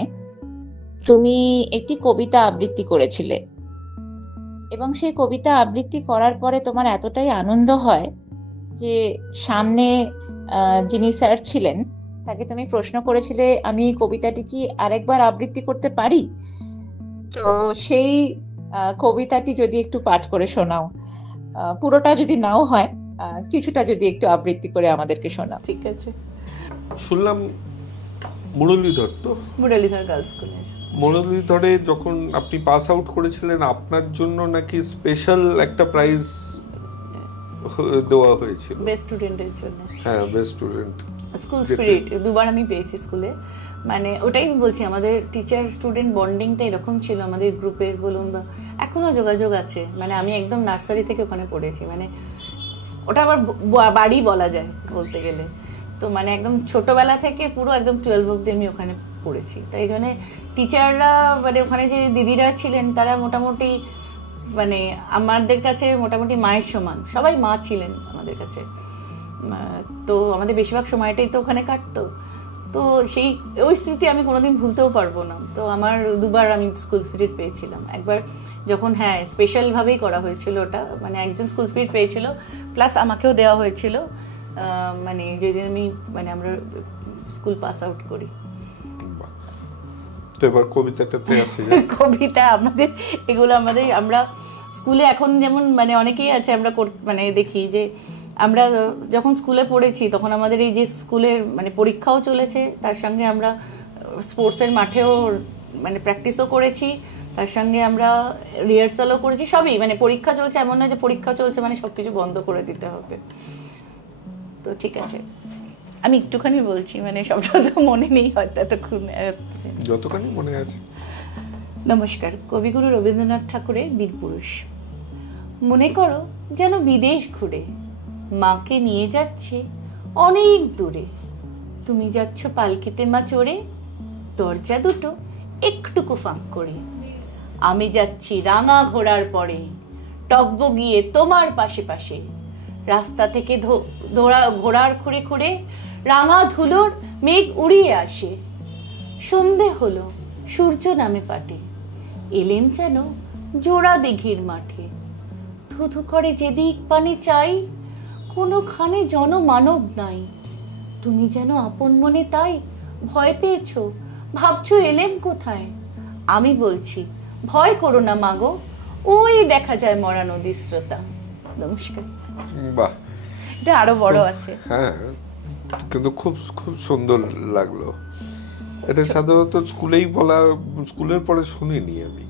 তুমি একটি কবিতা আবৃত্তি করেছিলে এবং সেই কবিতা আবৃত্তি করার পরে তোমার এতটাই আনন্দ হয় যে সামনে যিনি স্যার ছিলেন তাকে তুমি প্রশ্ন করেছিলে, আমি কবিতাটি কি আরেকবার আবৃত্তি করতে পারি? তো সেই কবিতাটি যদি একটু পাঠ করে শোনাও, পুরোটা যদি নাও হয়, কিছুটা যদি একটু আবৃত্তি করে আমাদেরকে শোনাও। ঠিক আছে। শুনলাম মুরলীধর গার্লস স্কুলের মুরলীধরে যখন আপনি পাস আউট করেছিলেন, আপনার জন্য নাকি স্পেশাল একটা প্রাইজ দেওয়া হয়েছিল বেস্ট স্টুডেন্টের জন্য। হ্যাঁ, বেস্ট স্টুডেন্ট স্কুল স্পিরিট দুবার আমি পেয়েছি স্কুলে। মানে ওটাই বলছি, আমাদের টিচার স্টুডেন্ট বন্ডিংটা এরকম ছিল আমাদের গ্রুপের, বলুন বা এখনো যোগাযোগ আছে। মানে আমি একদম নার্সারি থেকে ওখানে পড়েছি, মানে ওটা আবার বাড়ি বলা যায় বলতে গেলে। তো মানে একদম ছোটবেলা থেকে পুরো একদম 12 অবধি আমি ওখানে পড়েছি। তাই জন্য টিচাররা, মানে ওখানে যে দিদিরা ছিলেন তারা মোটামুটি মানে আমাদের কাছে মোটামুটি মায়ের সমান, সবাই মা ছিলেন আমাদের কাছে। তো আমাদের বেশিরভাগ সময়টাই তো ওখানে কাটতো। তো সেই ওই স্মৃতি আমি কোনোদিন ভুলতেও পারবো না। তো আমার দুবার আমি স্কুল স্পিরিট পেয়েছিলাম। একবার যখন স্পেশালভাবেই করা হয়েছিল ওটা, মানে একজন স্কুল স্পিরিট পেয়েছিল, প্লাস আমাকেও দেওয়া হয়েছিল, মানে যেদিন আমরা স্কুল পাস আউট করি। তো এবার কবিতাটাতে আসি। কবিতা এগুলো আমরা স্কুলে এখন যেমন মানে অনেকেই আছে, আমরা মানে দেখি যে আমরা যখন স্কুলে পড়েছি তখন আমাদের এই যে স্কুলের মানে পরীক্ষাও চলেছে, তার সঙ্গে আমরা স্পোর্টসের মাঠেও মানে প্র্যাকটিসও করেছি, তার সঙ্গে আমরা রিহার্সালও করেছি, সবই। মানে পরীক্ষা চলছে, এমন নয় যে পরীক্ষা চলছে মানে সবকিছু বন্ধ করে দিতে হবে। তো ঠিক আছে, আমি একটুখানি বলছি, মানে সবটা তো মনে নেই হয়তো এতক্ষণ, যতখানি মনে আছে। নমস্কার। কবিগুরু রবীন্দ্রনাথ ঠাকুরের বীরপুরুষ। মনে করো যেন বিদেশ ঘুরে মাকে নিয়ে যাচ্ছে অনেক দূরে। তুমি যাচ্ছ পালকিতে মা চড়ে, দরজা দুটো একটুকু ফাঁক করে। আমি যাচ্ছি রাঙা ঘোড়ার পরে, টগবগিয়ে তোমার পাশে পাশে। রাস্তা থেকে ঘোড়ার খুঁড়ে খুঁড়ে রাঙা ধুলোর মেঘ উড়িয়ে আসে। সন্ধে হলো, সূর্য নামে পাটে, এলেম যেন জোড়া দিঘির মাঠে। ধুধু করে যেদিক পানে চাই, কোনোখানে জনমানব নাই। তুমি যেন আপন মনে তাই ভয় পেয়েছো, ভাবছো এলেম কোথায়। আমি বলছি ভয় করো না মাগো, ওই দেখা যায় মরা নদীর স্রোতা। নমস্কার। বাহ, এটা আরো বড় আছে। হ্যাঁ, কিন্তু খুব খুব সুন্দর লাগলো। এটা সাধারণত স্কুলেই বলা, স্কুলের পরে শুনিনি আমি।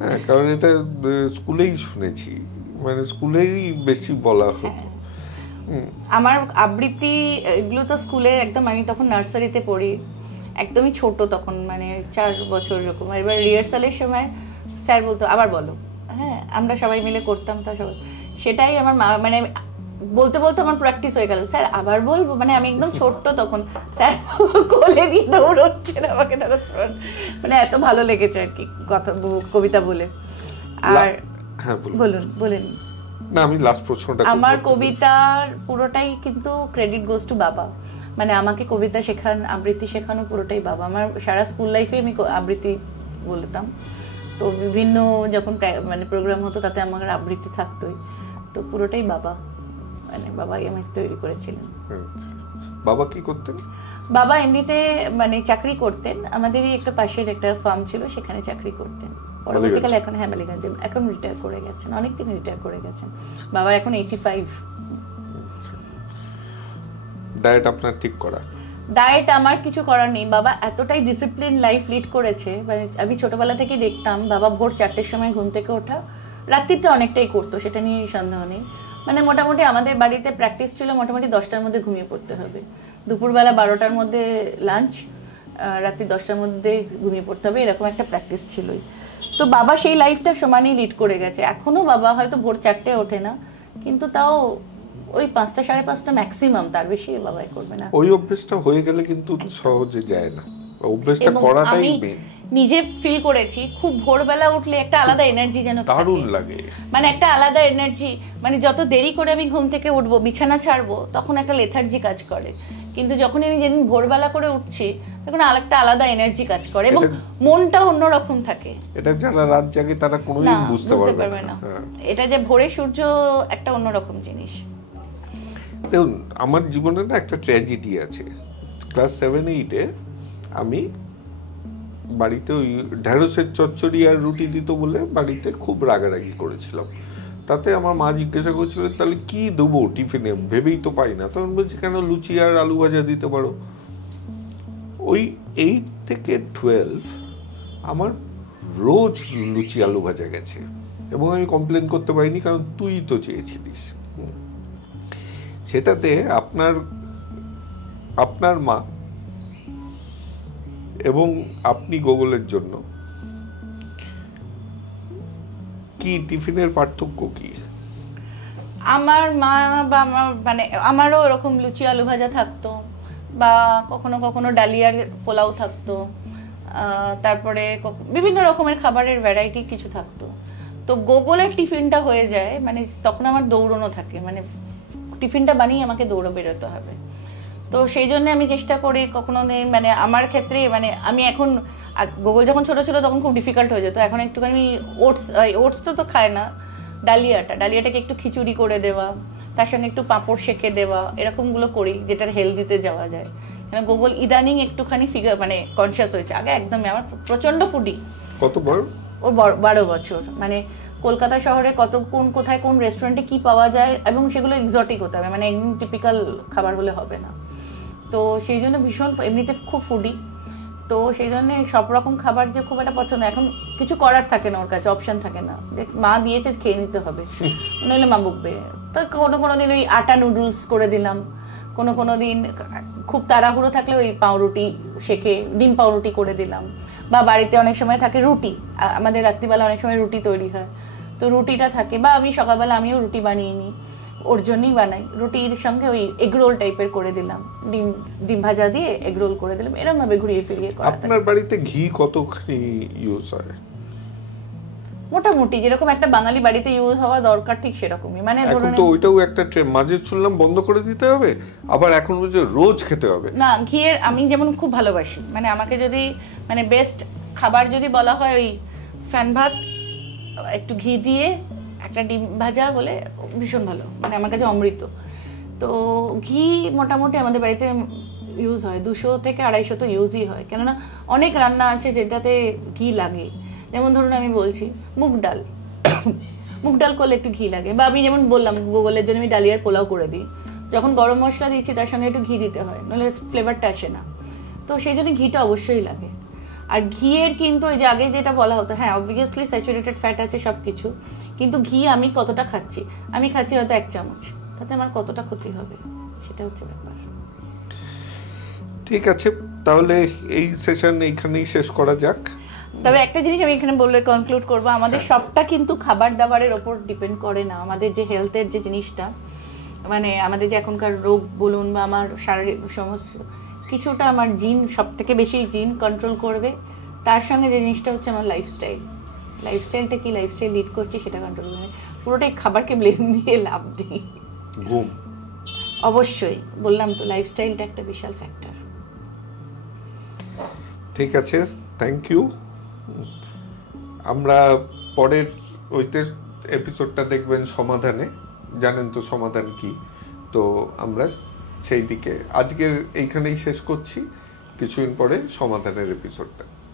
হ্যাঁ, কারণ এটা স্কুলেই শুনেছি, মানে স্কুলেই বেশি বলা হতো। আমার আবৃত্তি এগুলো তো স্কুলে একদম, আমি তখন নার্সারিতে পড়ি, একদমই ছোট তখন, মানে 4 বছর এরকম। এবার রিহার্সালের সময় স্যার বলতো আবার বলো, হ্যাঁ আমরা সবাই মিলে করতাম। তা সবাই সেটাই আমার মানে বলতে বলতে আমার প্র্যাকটিস হয়ে গেল, স্যার আবার বলবো। মানে আমি একদম ছোট্ট তখন, স্যার কোলে নিয়ে দৌড়চ্ছেন আমাকে, তখন মানে এত ভালো লেগেছে আর কি কথা, কবিতা বলে। আর বলেন না, আমি লাস্ট প্রশ্নটা, আমার কবিতার পুরোটাই কিন্তু ক্রেডিট গোজ টু বাবা। মানে আমাকে কবিতা আবৃত্তি শেখানো পুরোটাই বাবা। আমার সারা স্কুল লাইফে আমি আবৃত্তি বলতাম। তো বিভিন্ন যখন মানে প্রোগ্রাম হতো তাতে আমার আবৃত্তি থাকতোই। তো পুরোটাই বাবা, মানে বাবাই আমাকে তৈরি করেছিলেন। বাবা কি করতেন? বাবা এমনিতে মানে চাকরি করতেন, আমাদেরই একটা পাশের একটা ফার্ম ছিল, সেখানে চাকরি করতেন। পরবর্তীকালে এখন বালিগঞ্জে, এখন রিটায়ার করে গেছেন, অনেকদিন রিটায়ার করে গেছেন। বাবা এখন 85। ডায়েট আপনার ঠিক করা? ডায়েট আমার কিছু করার নেই। বাবা এতটাই ডিসিপ্লিন লাইফ লিড করেছে, মানে আমি ছোটবেলা থেকে দেখতাম বাবা ভোর 4টের সময় ঘুম থেকে ওঠা, রাত্রিটা অনেকটাই করতো, সেটা নিয়ে সন্দেহ নেই। মানে মোটামুটি আমাদের বাড়িতে প্র্যাকটিস ছিল মোটামুটি 10টার মধ্যে ঘুমিয়ে পড়তে হবে, দুপুরবেলা 12টার মধ্যে লাঞ্চ, রাত্রি 10টার মধ্যে ঘুমিয়ে পড়তে হবে, এরকম একটা প্র্যাকটিস ছিলই। তো বাবা সেই লাইফটা সমানই লিড করে গেছে। এখনো বাবা হয়তো ভোর 4টে ওঠে না, কিন্তু তাও ওই 5টা 5:30 ম্যাক্সিমাম, তার বেশি বাবাই করবে না। ওই অভ্যেসটা হয়ে গেলে কিন্তু সহজে যায় না, অভ্যেসটা করাটাই মেইন। নিজে ফিল করেছি, খুব ভোরবেলা উঠলে একটা আলাদা এনার্জি যেন দারুণ লাগে, মানে একটা আলাদা এনার্জি। মানে যত দেরি করে আমি ঘুম থেকে উঠবো, বিছানা ছাড়বো, তখন একটা লেথার্জি কাজ করে। কিন্তু যখন আমি যেদিন ভোরবেলা করে উঠছি তখন আরেকটা আলাদা এনার্জি কাজ করে এবং মনটা অন্যরকম থাকে। এটা যারা রাত জাগে তারা কোনোদিন বুঝতে পারবে না। এটা যে ভোরে সূর্য একটা অন্যরকম জিনিস। দেখুন, আমার জীবনে না একটা ট্র্যাজেডি আছে। ক্লাস 7-8-এ আমি বাড়িতে ওই ঢেঁড়সের চচ্চড়ি আর রুটি দিত বলে বাড়িতে খুব রাগারাগি করেছিলাম। তাতে আমার মা জিজ্ঞাসা করছিল তাহলে কি দেবো টিফিনে, ভেবেই তো পাই না। তখন বলছি কেন, লুচি আর আলু ভাজা দিতে পারো। ওই 8 থেকে 12 আমার রোজ লুচি আলু ভাজা গেছে এবং আমি কমপ্লেন করতে পারিনি, কারণ তুই তো চেয়েছিলিস। সেটাতে আপনার মা এবং আপনি গুগলের জন্য কি টিফিনের পার্থক্য কি? আমার মা বা আমার মানে আমারও এরকম লুচি আলু ভাজা থাকতো, বা কখনো কখনো ডালিয়ার পোলাও থাকতো, তারপরে বিভিন্ন রকমের খাবারের ভ্যারাইটি কিছু থাকতো। তো গুগলের টিফিনটা হয়ে যায় মানে তখন আমার দৌড়ানো থাকে, মানে টিফিনটা বানিয়ে আমাকে দৌড়ে বেরোতে হবে। তো সেই জন্য আমি চেষ্টা করি কখনো মানে আমার ক্ষেত্রে মানে আমি এখন গুগল যখন ছোট ছিল তখন খুব ডিফিকাল্ট হয়ে যেত। এখন একটুখানি ওটস তো খায় না, ডালিয়াটাকে একটু খিচুড়ি করে দেওয়া, তার সঙ্গে একটু পাঁপড় সেঁকে দেওয়া, এরকমগুলো করি যেটার হেলদিতে যাওয়া যায়। কেন গুগল ইদানিং একটুখানি ফিগার মানে কনসিয়াস হয়েছে, আগে একদমই আমার প্রচন্ড ফুডি। কত বড়? ও 12 বছর। মানে কলকাতা শহরে কোথায় কোন রেস্টুরেন্টে কি পাওয়া যায় এবং সেগুলো এক্সোটিক হতে হবে, মানে একদম টিপিক্যাল খাবার হলে হবে না। তো সেই জন্য ভীষণ এমনিতে খুব ফুডি, তো সেই জন্য সব রকম খাবার যে খুব একটা পছন্দ। এখন কিছু করার থাকে না, ওর কাছে অপশন থাকে না, যে মা দিয়েছে খেয়ে নিতে হবে, নইলে মা বকবে। তো কোনো দিন ওই আটা নুডলস করে দিলাম, কোনো দিন খুব তাড়াহুড়ো থাকলে ওই পাউরুটি শেখে ডিম পাউরুটি করে দিলাম, বা বাড়িতে অনেক সময় থাকে রুটি, আমাদের রাত্রিবেলা অনেক সময় রুটি তৈরি হয়, তো রুটিটা থাকে, বা আমি সকালবেলা আমিও রুটি বানিয়ে নিই, ওর জন্যই বানাই। রুটির সঙ্গে ওই এগরোল টাইপের করে দিলাম, ডিম ভাজা দিয়ে এগরোল করে দিলাম, এরকম ভাবে ঘুরিয়ে ফিরিয়ে করা। আপনার বাড়িতে ঘি কতখানি ইউজ হয়? মোটামুটি যেরকম একটা বাঙালি বাড়িতে ইউজ হওয়া দরকার ঠিক সেরকমই। মানে এখন তো ওইটাও একটা মাঝে শুনলাম বন্ধ করে দিতে হবে, আবার এখন বলছে রোজ খেতে হবে। না, ঘিয়ের আমি যেমন খুব ভালোবাসি, মানে আমাকে যদি মানে বেস্ট খাবার যদি বলা হয় ওই ফ্যান ভাত একটু ঘি দিয়ে একটা ডিম ভাজা বলে ভীষণ ভালো, মানে আমার কাছে অমৃত। তো ঘি মোটামুটি আমাদের বাড়িতে ইউজ হয় 200 থেকে 250 তো ইউজই হয়, কেননা অনেক রান্না আছে যেটাতে ঘি লাগে। যেমন ধরুন আমি বলছি মুগ ডাল করলে একটু ঘি লাগে, বা আমি যেমন বললাম গুগলের জন্য আমি ডালিয়ার পোলাও করে দিই, যখন গরম মশলা দিচ্ছি তার সঙ্গে একটু ঘি দিতে হয়, নাহলে ফ্লেভারটা আসে না। তো সেই জন্য ঘিটা অবশ্যই লাগে। আর ঘিয়ের কিন্তু ওই যে আগে যেটা বলা হতো, হ্যাঁ অবভিয়াসলি স্যাচুরেটেড ফ্যাট আছে সব কিছু, কিন্তু ঘি আমি কতটা খাচ্ছি, আমি খাচ্ছি হয়তো 1 চামচ, তাতে আমার কতটা ক্ষতি হবে সেটা হচ্ছে ব্যাপার। ঠিক আছে, তাহলে এই সেশন এইখানেই শেষ করা যাক। তবে একটা জিনিস আমি এখানে বললে কনক্লুড করবো, আমাদের সবটা কিন্তু খাবার দাবারের ওপর ডিপেন্ড করে না। আমাদের যে হেলথের যে জিনিসটা, মানে আমাদের যে এখনকার রোগ বলুন বা আমার শারীরিক সমস্ত কিছুটা আমার জিন, সব থেকে বেশি জিন কন্ট্রোল করবে। তার সঙ্গে যে জিনিসটা হচ্ছে আমার লাইফস্টাইলটা কি লাইফস্টাইল লিড করছি সেটা কন্ট্রোল করবে। পুরোটাই খাবারকে ব্লেম দিয়ে লাভ নেই। ঘুম অবশ্যই বললাম তো, লাইফস্টাইলটা একটা বিশাল ফ্যাক্টর। ঠিক আছে, থ্যাংক ইউ। আমরা পরের ওইতে এপিসোডটা দেখবেন সমাধানে, জানেন তো সমাধান কি, তো আমরা সেই দিকে আজকের এইখানেই শেষ করছি, কিছুদিন পরে সমাধানের এপিসোডটা।